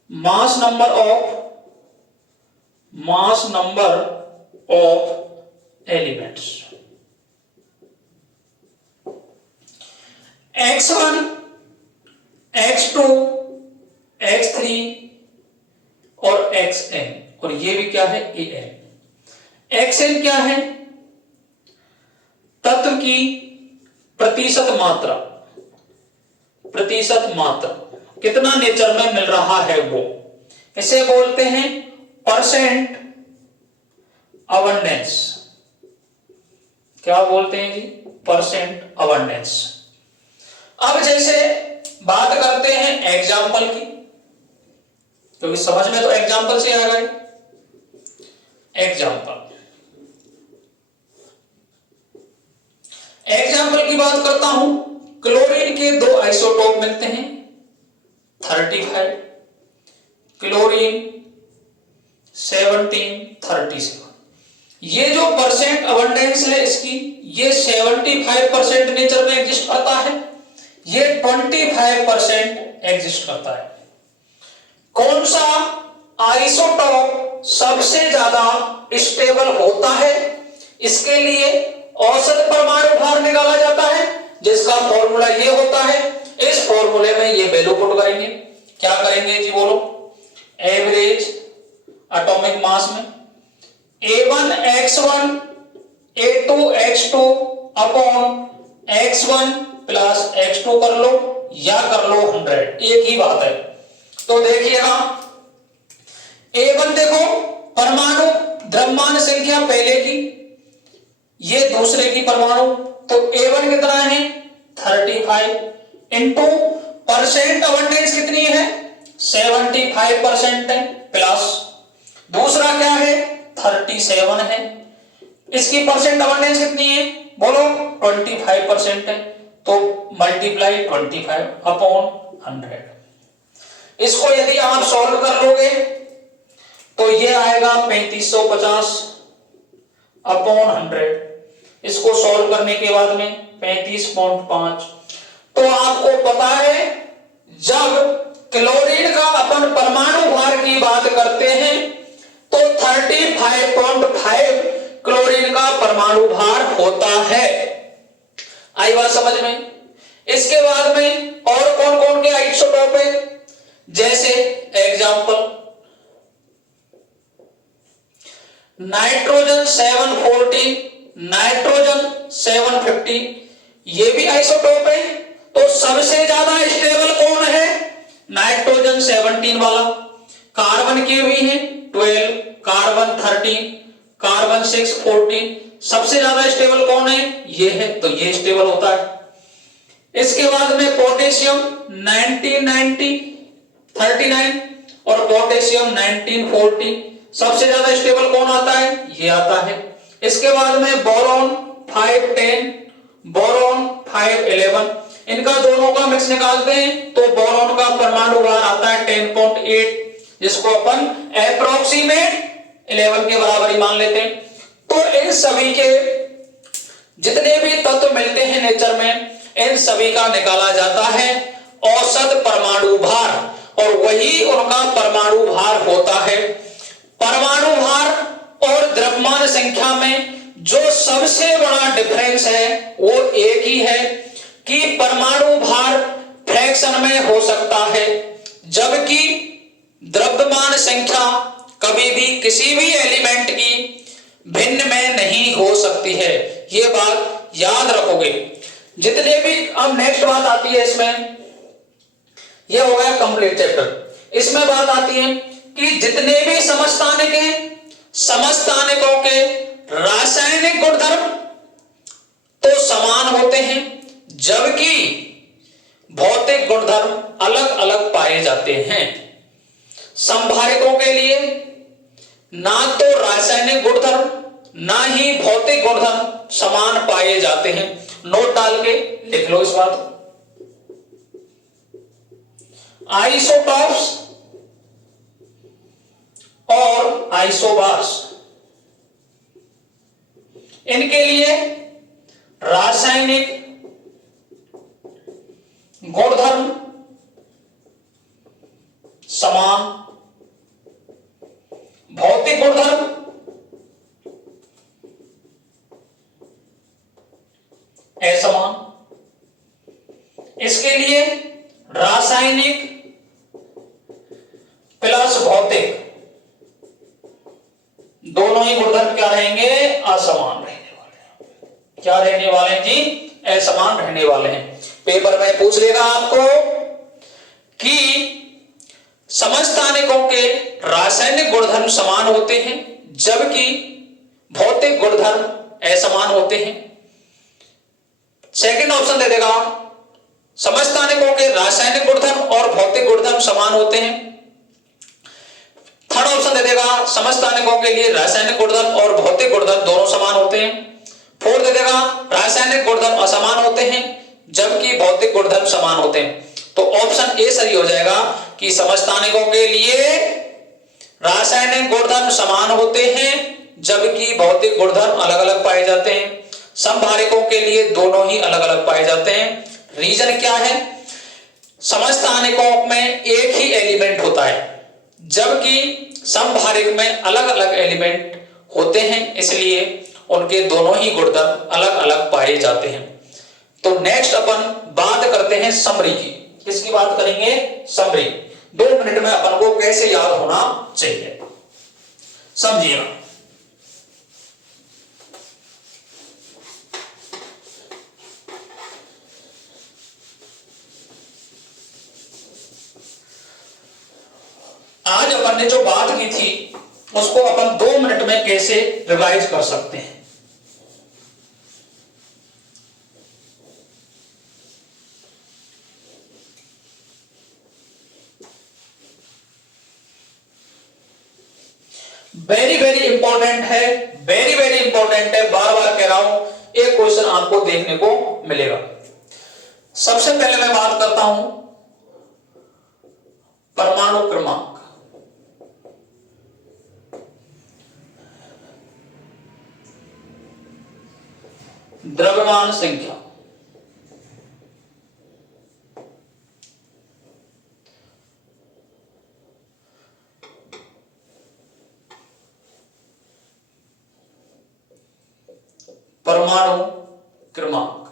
mass number of elements. x1 x2 x3 और xn, और ये भी क्या है an। xn क्या है? तत्व की प्रतिशत मात्रा, प्रतिशत मात्रा कितना नेचर में मिल रहा है वो, इसे बोलते हैं परसेंट अबंडेंस। क्या बोलते हैं जी? Percent abundance. अब जैसे बात करते हैं एग्जाम्पल की, क्योंकि समझ में तो एग्जाम्पल से आएगा। एग्जाम्पल की बात करता हूं, क्लोरीन के दो आइसोटोप मिलते हैं 35, क्लोरीन 17 37। ये जो परसेंट अबंडेंस है इसकी, ये 75% नेचर में एग्जिस्ट करता है, ये 25% एग्जिस्ट करता है। कौन सा आइसोटोप सबसे ज्यादा स्टेबल होता है, इसके लिए औसत परमाणु भार निकाला जाता है, जिसका फॉर्मूला ये होता है। इस फॉर्मूले में ये वैल्यू पुट करेंगे। क्या करेंगे जी बोलो? एवरेज एटॉमिक मास में A1x1 A2x2 upon x1 plus x2 कर लो या कर लो 100, एक ही बात है। तो देखिएगा A1 देखो परमाणु द्रव्यमान संख्या पहले की, ये दूसरे की परमाणु, तो A1 कितना है 35 इंटू परसेंट अबंडेंस कितनी है 75% है, प्लस दूसरा क्या है 37 है, इसकी परसेंट अबंडेंस कितनी है बोलो 25% है, तो मल्टीप्लाई 25 अपॉन 100। इसको यदि आप सॉल्व कर लोगे तो ये आएगा 3550 अपॉन 100। इसको सॉल्व करने के बाद में 35.5। तो आपको पता है जब क्लोरीन का अपन परमाणु भार की बात करते हैं तो 35.5 क्लोरीन का परमाणु भार होता है। आई बात समझ में? इसके बाद में और कौन कौन के आइसोटोप है, जैसे एग्जांपल नाइट्रोजन 740, नाइट्रोजन 750, ये भी आइसोटोप है। तो सबसे ज्यादा स्टेबल कौन है? नाइट्रोजन 17 वाला। कार्बन के भी हैं 12, कार्बन 13, कार्बन 6 14। सबसे ज्यादा स्टेबल कौन है? ये है, तो ये स्टेबल होता है। इसके बाद में पोटेशियम 1990 39 और पोटेशियम 1940। सबसे ज्यादा स्टेबल कौन आता है? ये आता है। इसके बाद में बोरॉन 510, बोरॉन 511। इनका दोनों का मिक्स निकालते हैं तो बोरॉन का परमाणु भार आता है 10.8, जिसको अपन अप्रोक्सीमेट 11 के बराबर ही मान लेते हैं। तो इन सभी के जितने भी तत्व मिलते हैं नेचर में, इन सभी का निकाला जाता है औसत परमाणु भार, और वही उनका परमाणु भार होता है। परमाणु भार और द्रव्यमान संख्या में जो सबसे बड़ा डिफरेंस है वो एक ही है कि परमाणु भार फ्रैक्शन में हो सकता है, जबकि द्रव्यमान संख्या कभी भी किसी भी एलिमेंट की भिन्न में नहीं हो सकती है। यह बात याद रखोगे जितने भी। अब नेक्स्ट बात आती है इसमें, यह हो गया कंप्लीट चैप्टर। इसमें बात आती है कि जितने भी समस्थानिकों के रासायनिक गुणधर्म तो समान होते हैं, जबकि भौतिक गुणधर्म अलग अलग पाए जाते हैं। समभारिकों के लिए ना तो रासायनिक गुणधर्म ना ही भौतिक गुणधर्म समान पाए जाते हैं। नोट डाल के लिख लो इस बात को। आइसोटॉप्स और आइसोबार्स, इनके लिए रासायनिक गुणधर्म समान, भौतिक गुणधर्म असमान। इसके लिए रासायनिक प्लस भौतिक दोनों ही गुणधर्म क्या रहेंगे? असमान रहने वाले हैं। क्या रहने वाले हैं जी? असमान रहने वाले हैं। पेपर में पूछ लेगा आपको कि समस्थानिकों के रासायनिक गुणधर्म समान होते हैं, जबकि भौतिक गुणधर्म असमान होते हैं। सेकंड ऑप्शन दे देगा समस्थानिकों के रासायनिक गुणधर्म और भौतिक गुणधर्म समान होते हैं। थर्ड ऑप्शन दे देगा समस्थानिकों के लिए रासायनिक गुणधर्म और भौतिक गुणधर्म दोनों समान होते हैं। फोर्थ दे देगा रासायनिक गुणधर्म असमान होते हैं, जबकि भौतिक गुणधर्म समान होते हैं। तो ऑप्शन ए सही हो जाएगा कि समस्थानिकों के लिए रासायनिक गुणधर्म समान होते हैं, जबकि भौतिक गुणधर्म अलग अलग पाए जाते हैं। समभारिकों के लिए दोनों ही अलग अलग पाए जाते हैं। रीजन क्या है? समस्थानिकों में एक ही एलिमेंट होता है, जबकि समभारिक में अलग अलग एलिमेंट होते हैं, इसलिए उनके दोनों ही गुणधर्म अलग अलग पाए जाते हैं। तो नेक्स्ट अपन बात करते हैं समरी की। किसकी बात करेंगे? समरी। 2 मिनट में अपन को कैसे याद होना चाहिए समझिएगा। आज अपन ने जो बात की थी उसको अपन 2 मिनट में कैसे रिवाइज कर सकते हैं। वेरी वेरी इंपॉर्टेंट है, वेरी वेरी इंपॉर्टेंट है। बार बार कह रहा हूं, एक क्वेश्चन आपको देखने को मिलेगा। सबसे पहले मैं बात करता हूं परमाणु क्रमांक। द्रव्यमान संख्या, परमाणु क्रमांक,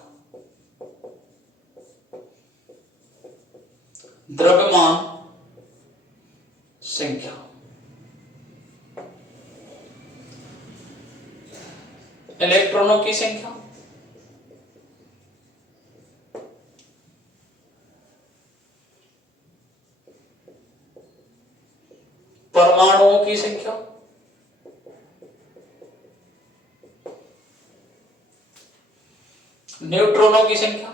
द्रव्यमान संख्या, इलेक्ट्रॉनों की संख्या, परमाणुओं की संख्या, न्यूट्रॉनों की संख्या,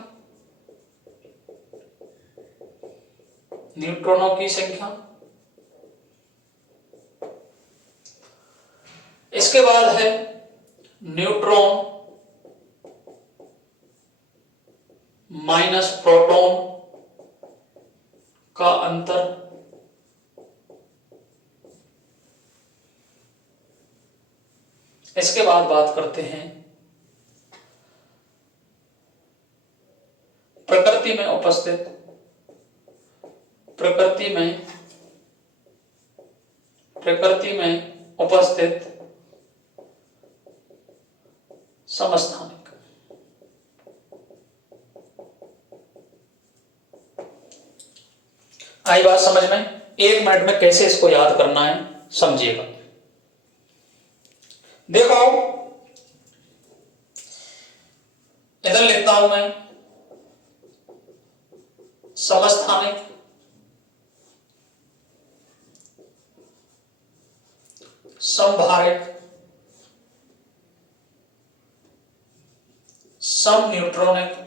न्यूट्रॉनों की संख्या। इसके बाद है न्यूट्रॉन माइनस प्रोटॉन का अंतर। इसके बाद बात करते हैं प्रकृति में उपस्थित, प्रकृति में उपस्थित समस्थानिक। आई बात समझ में? 1 मिनट में कैसे इसको याद करना है समझिएगा। देखो इधर लिखता हूं मैं समस्थानिक, समभारिक, समन्यूट्रॉनिक,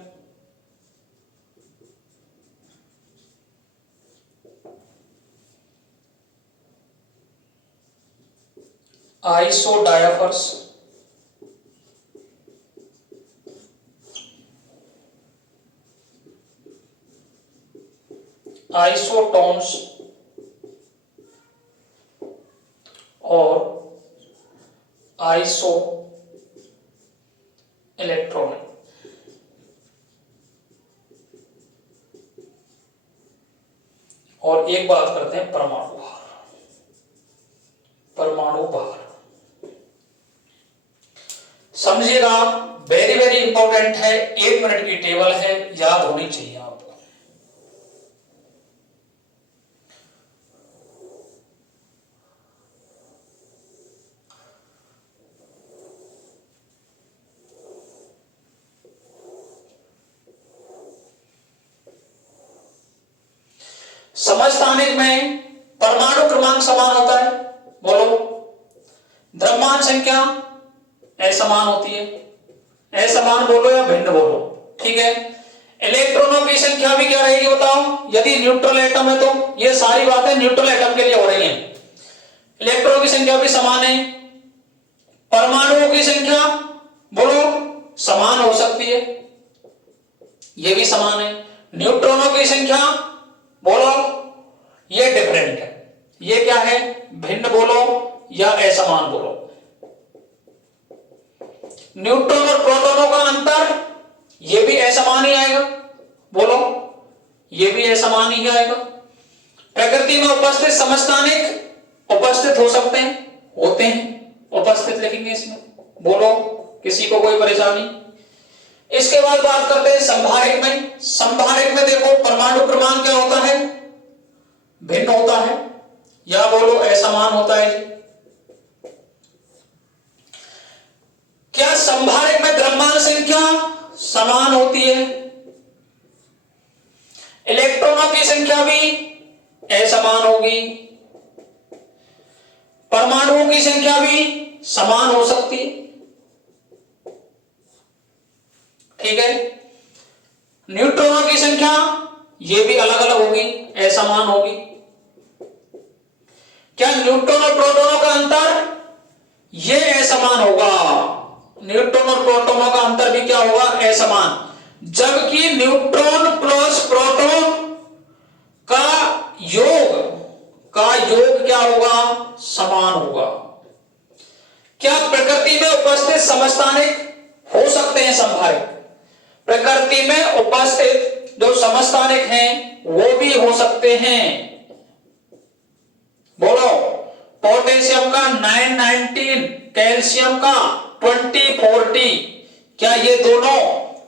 आइसोडायाफर्स, आइसोटोन्स और आइसो इलेक्ट्रॉनिक। और एक बात करते हैं परमाणु भार। परमाणु भार समझिएगा, वेरी वेरी इंपॉर्टेंट है। 1 मिनट की टेबल है, याद होनी चाहिए आपको। समस्थानिक में परमाणु क्रमांक समान होता है, बोलो। द्रव्यमान संख्या असमान होती है, असमान बोलो या भिन्न बोलो, ठीक है। इलेक्ट्रॉनों की संख्या भी क्या रहेगी बताओ, यदि न्यूट्रल एटम है तो। ये सारी बातें न्यूट्रल एटम के लिए हो रही हैं। इलेक्ट्रॉनों की संख्या भी समान है। परमाणुओं की संख्या बोलो समान हो सकती है, ये भी समान है। न्यूट्रॉनों की संख्या बोलो ये डिफरेंट है, ये क्या है, भिन्न बोलो या असमान बोलो। न्यूट्रॉन और प्रोटॉनों का अंतर ये भी असमान ही आएगा, बोलो ये भी असमान ही आएगा। प्रकृति में उपस्थित समस्थानिक उपस्थित हो सकते हैं, होते हैं, उपस्थित लिखेंगे इसमें, बोलो किसी को कोई परेशानी। इसके बाद बात करते हैं संभारिक में। संभारिक में देखो परमाणु क्रमांक क्या होता है, भिन्न होता है या बोलो असमान होता है। क्या संभारिक में द्रव्यमान संख्या समान होती है, इलेक्ट्रॉनों की संख्या भी असमान होगी, परमाणुओं की संख्या भी समान हो सकती है, ठीक है। न्यूट्रॉनों की संख्या ये भी अलग अलग होगी, असमान होगी। क्या न्यूट्रॉन और प्रोटॉनों का अंतर ये असमान होगा, न्यूट्रॉन और प्रोटॉनों का अंतर भी क्या होगा, असमान। जबकि न्यूट्रॉन प्लस प्रोटॉन का योग क्या होगा, समान होगा। क्या प्रकृति में उपस्थित समस्थानिक हो सकते हैं संभारिक, प्रकृति में उपस्थित जो समस्थानिक हैं वो भी हो सकते हैं, बोलो। पोटेशियम का 919, कैल्शियम का 2040, क्या ये दोनों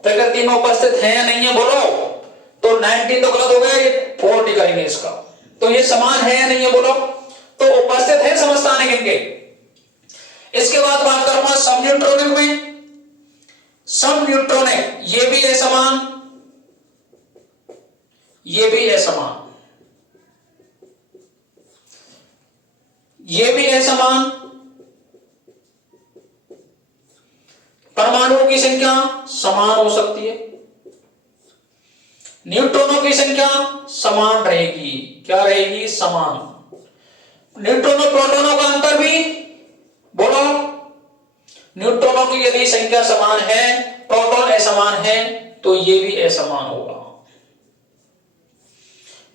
प्रकृति में उपस्थित हैं या नहीं है, बोलो। तो 19 तो गलत हो गया, ये 40 करेंगे इसका, तो ये समान है या नहीं है, बोलो। तो उपस्थित है समस्थानिक इनके। इसके बाद बात करूंगा समन्यूट्रॉनिक में। समन्यूट्रॉनिक ये भी असमान, ये भी असमान, ये भी असमान। परमाणुओं की संख्या समान हो सकती है, न्यूट्रॉनों की संख्या समान रहेगी, क्या रहेगी, समान। न्यूट्रॉन और प्रोटॉनों का अंतर भी बोलो, न्यूट्रॉनों की यदि संख्या समान है, प्रोटॉन असमान है, तो ये भी असमान होगा।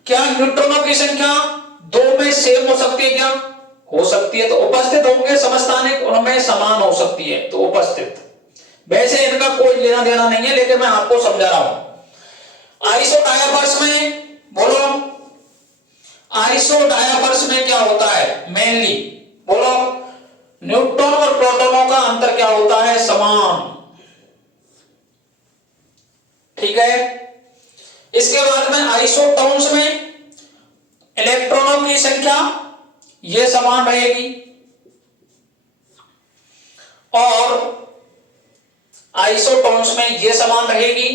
क्या न्यूट्रॉनों की संख्या 2 में सेम हो सकती है, क्या हो सकती है, तो उपस्थित होंगे समस्थानिक, उनमें समान हो सकती है, तो उपस्थित। वैसे इनका कोई लेना देना नहीं है, लेकिन मैं आपको समझा रहा हूं। आइसोडायाफर्स में बोलो, आइसोडायाफर्स में क्या होता है, मेनली बोलो न्यूट्रॉन और प्रोटॉनों का अंतर क्या होता है, समान, ठीक है। इसके बाद में आइसोटोन्स में इलेक्ट्रॉनों की संख्या ये समान रहेगी और आइसोटोन्स में ये समान रहेगी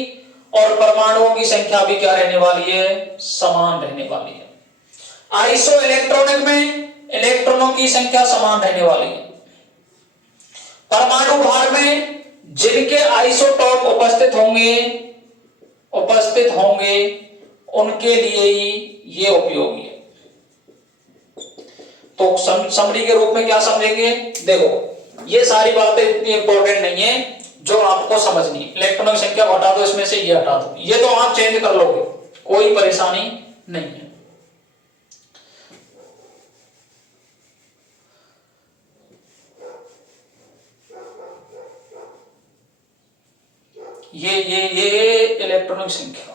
और परमाणुओं की संख्या भी क्या रहने वाली है, समान रहने वाली है। आइसो इलेक्ट्रॉनिक में इलेक्ट्रॉनों की संख्या समान रहने वाली है। परमाणु भार में जिनके आइसोटॉप उपस्थित होंगे उनके लिए ही ये उपयोगी है। तो समरी के रूप में क्या समझेंगे, देखो ये सारी बातें इतनी इंपॉर्टेंट नहीं है जो आपको समझनी है। इलेक्ट्रॉनों की संख्या हटा दो, इसमें से ये हटा दो, ये तो आप चेंज कर लोगे, कोई परेशानी नहीं है। ये इलेक्ट्रॉनिक संख्या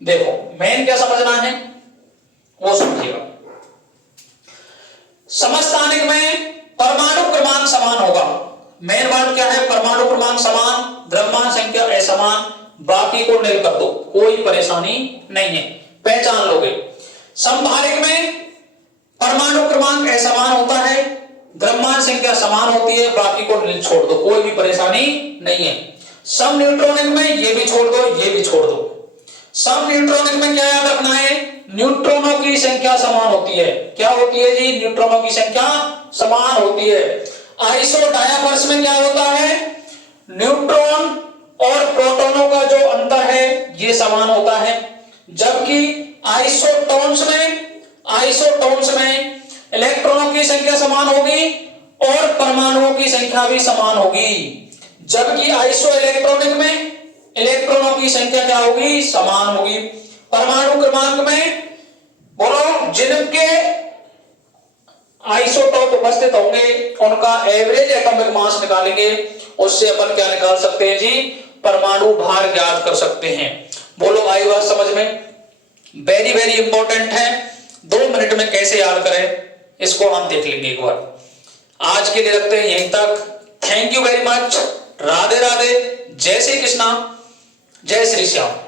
देखो मेन क्या समझना है वो समझिएगा। समस्थानिक में परमाणु क्रमांक समान होगा। मेन बात क्या है, परमाणु क्रमांक समान, द्रव्यमान संख्या असमान, बाकी को निल कर दो, कोई परेशानी नहीं है, पहचान लोगे। समभारिक में परमाणु क्रमांक असमान होता है, द्रव्यमान संख्या समान होती है, बाकी को निल छोड़ दो, कोई भी परेशानी नहीं है। सम न्यूट्रॉनिक में ये भी छोड़ दो, ये भी छोड़ दो। सम न्यूट्रॉनिक में क्या याद रखना है, न्यूट्रॉनों की संख्या समान होती है। क्या होती है जी, न्यूट्रॉनों की संख्या समान होती है। आइसो डायाफर्स में क्या होता है, न्यूट्रॉन और प्रोटॉनों का जो अंतर है ये समान होता है, जबकि आइसोटोन्स में इलेक्ट्रॉनों की संख्या समान होगी और परमाणुओं की संख्या भी समान होगी, जबकि आइसो इलेक्ट्रॉनिक में इलेक्ट्रॉनों की संख्या क्या होगी, समान होगी। परमाणु क्रमांक में बोलो जिनके आइसोटॉप उपस्थित होंगे उनका एवरेज एटॉमिक मास निकालेंगे, उससे अपन क्या निकाल सकते हैं जी, परमाणु भार ज्ञात कर सकते हैं। बोलो आई बात समझ में, वेरी वेरी इंपॉर्टेंट है। 2 मिनट में कैसे याद करें इसको हम देख लेंगे एक बार। आज के लिए रखते हैं यहीं तक। Thank you very much. Radhe Radhe, जय श्री कृष्णा, जय श्री श्याम।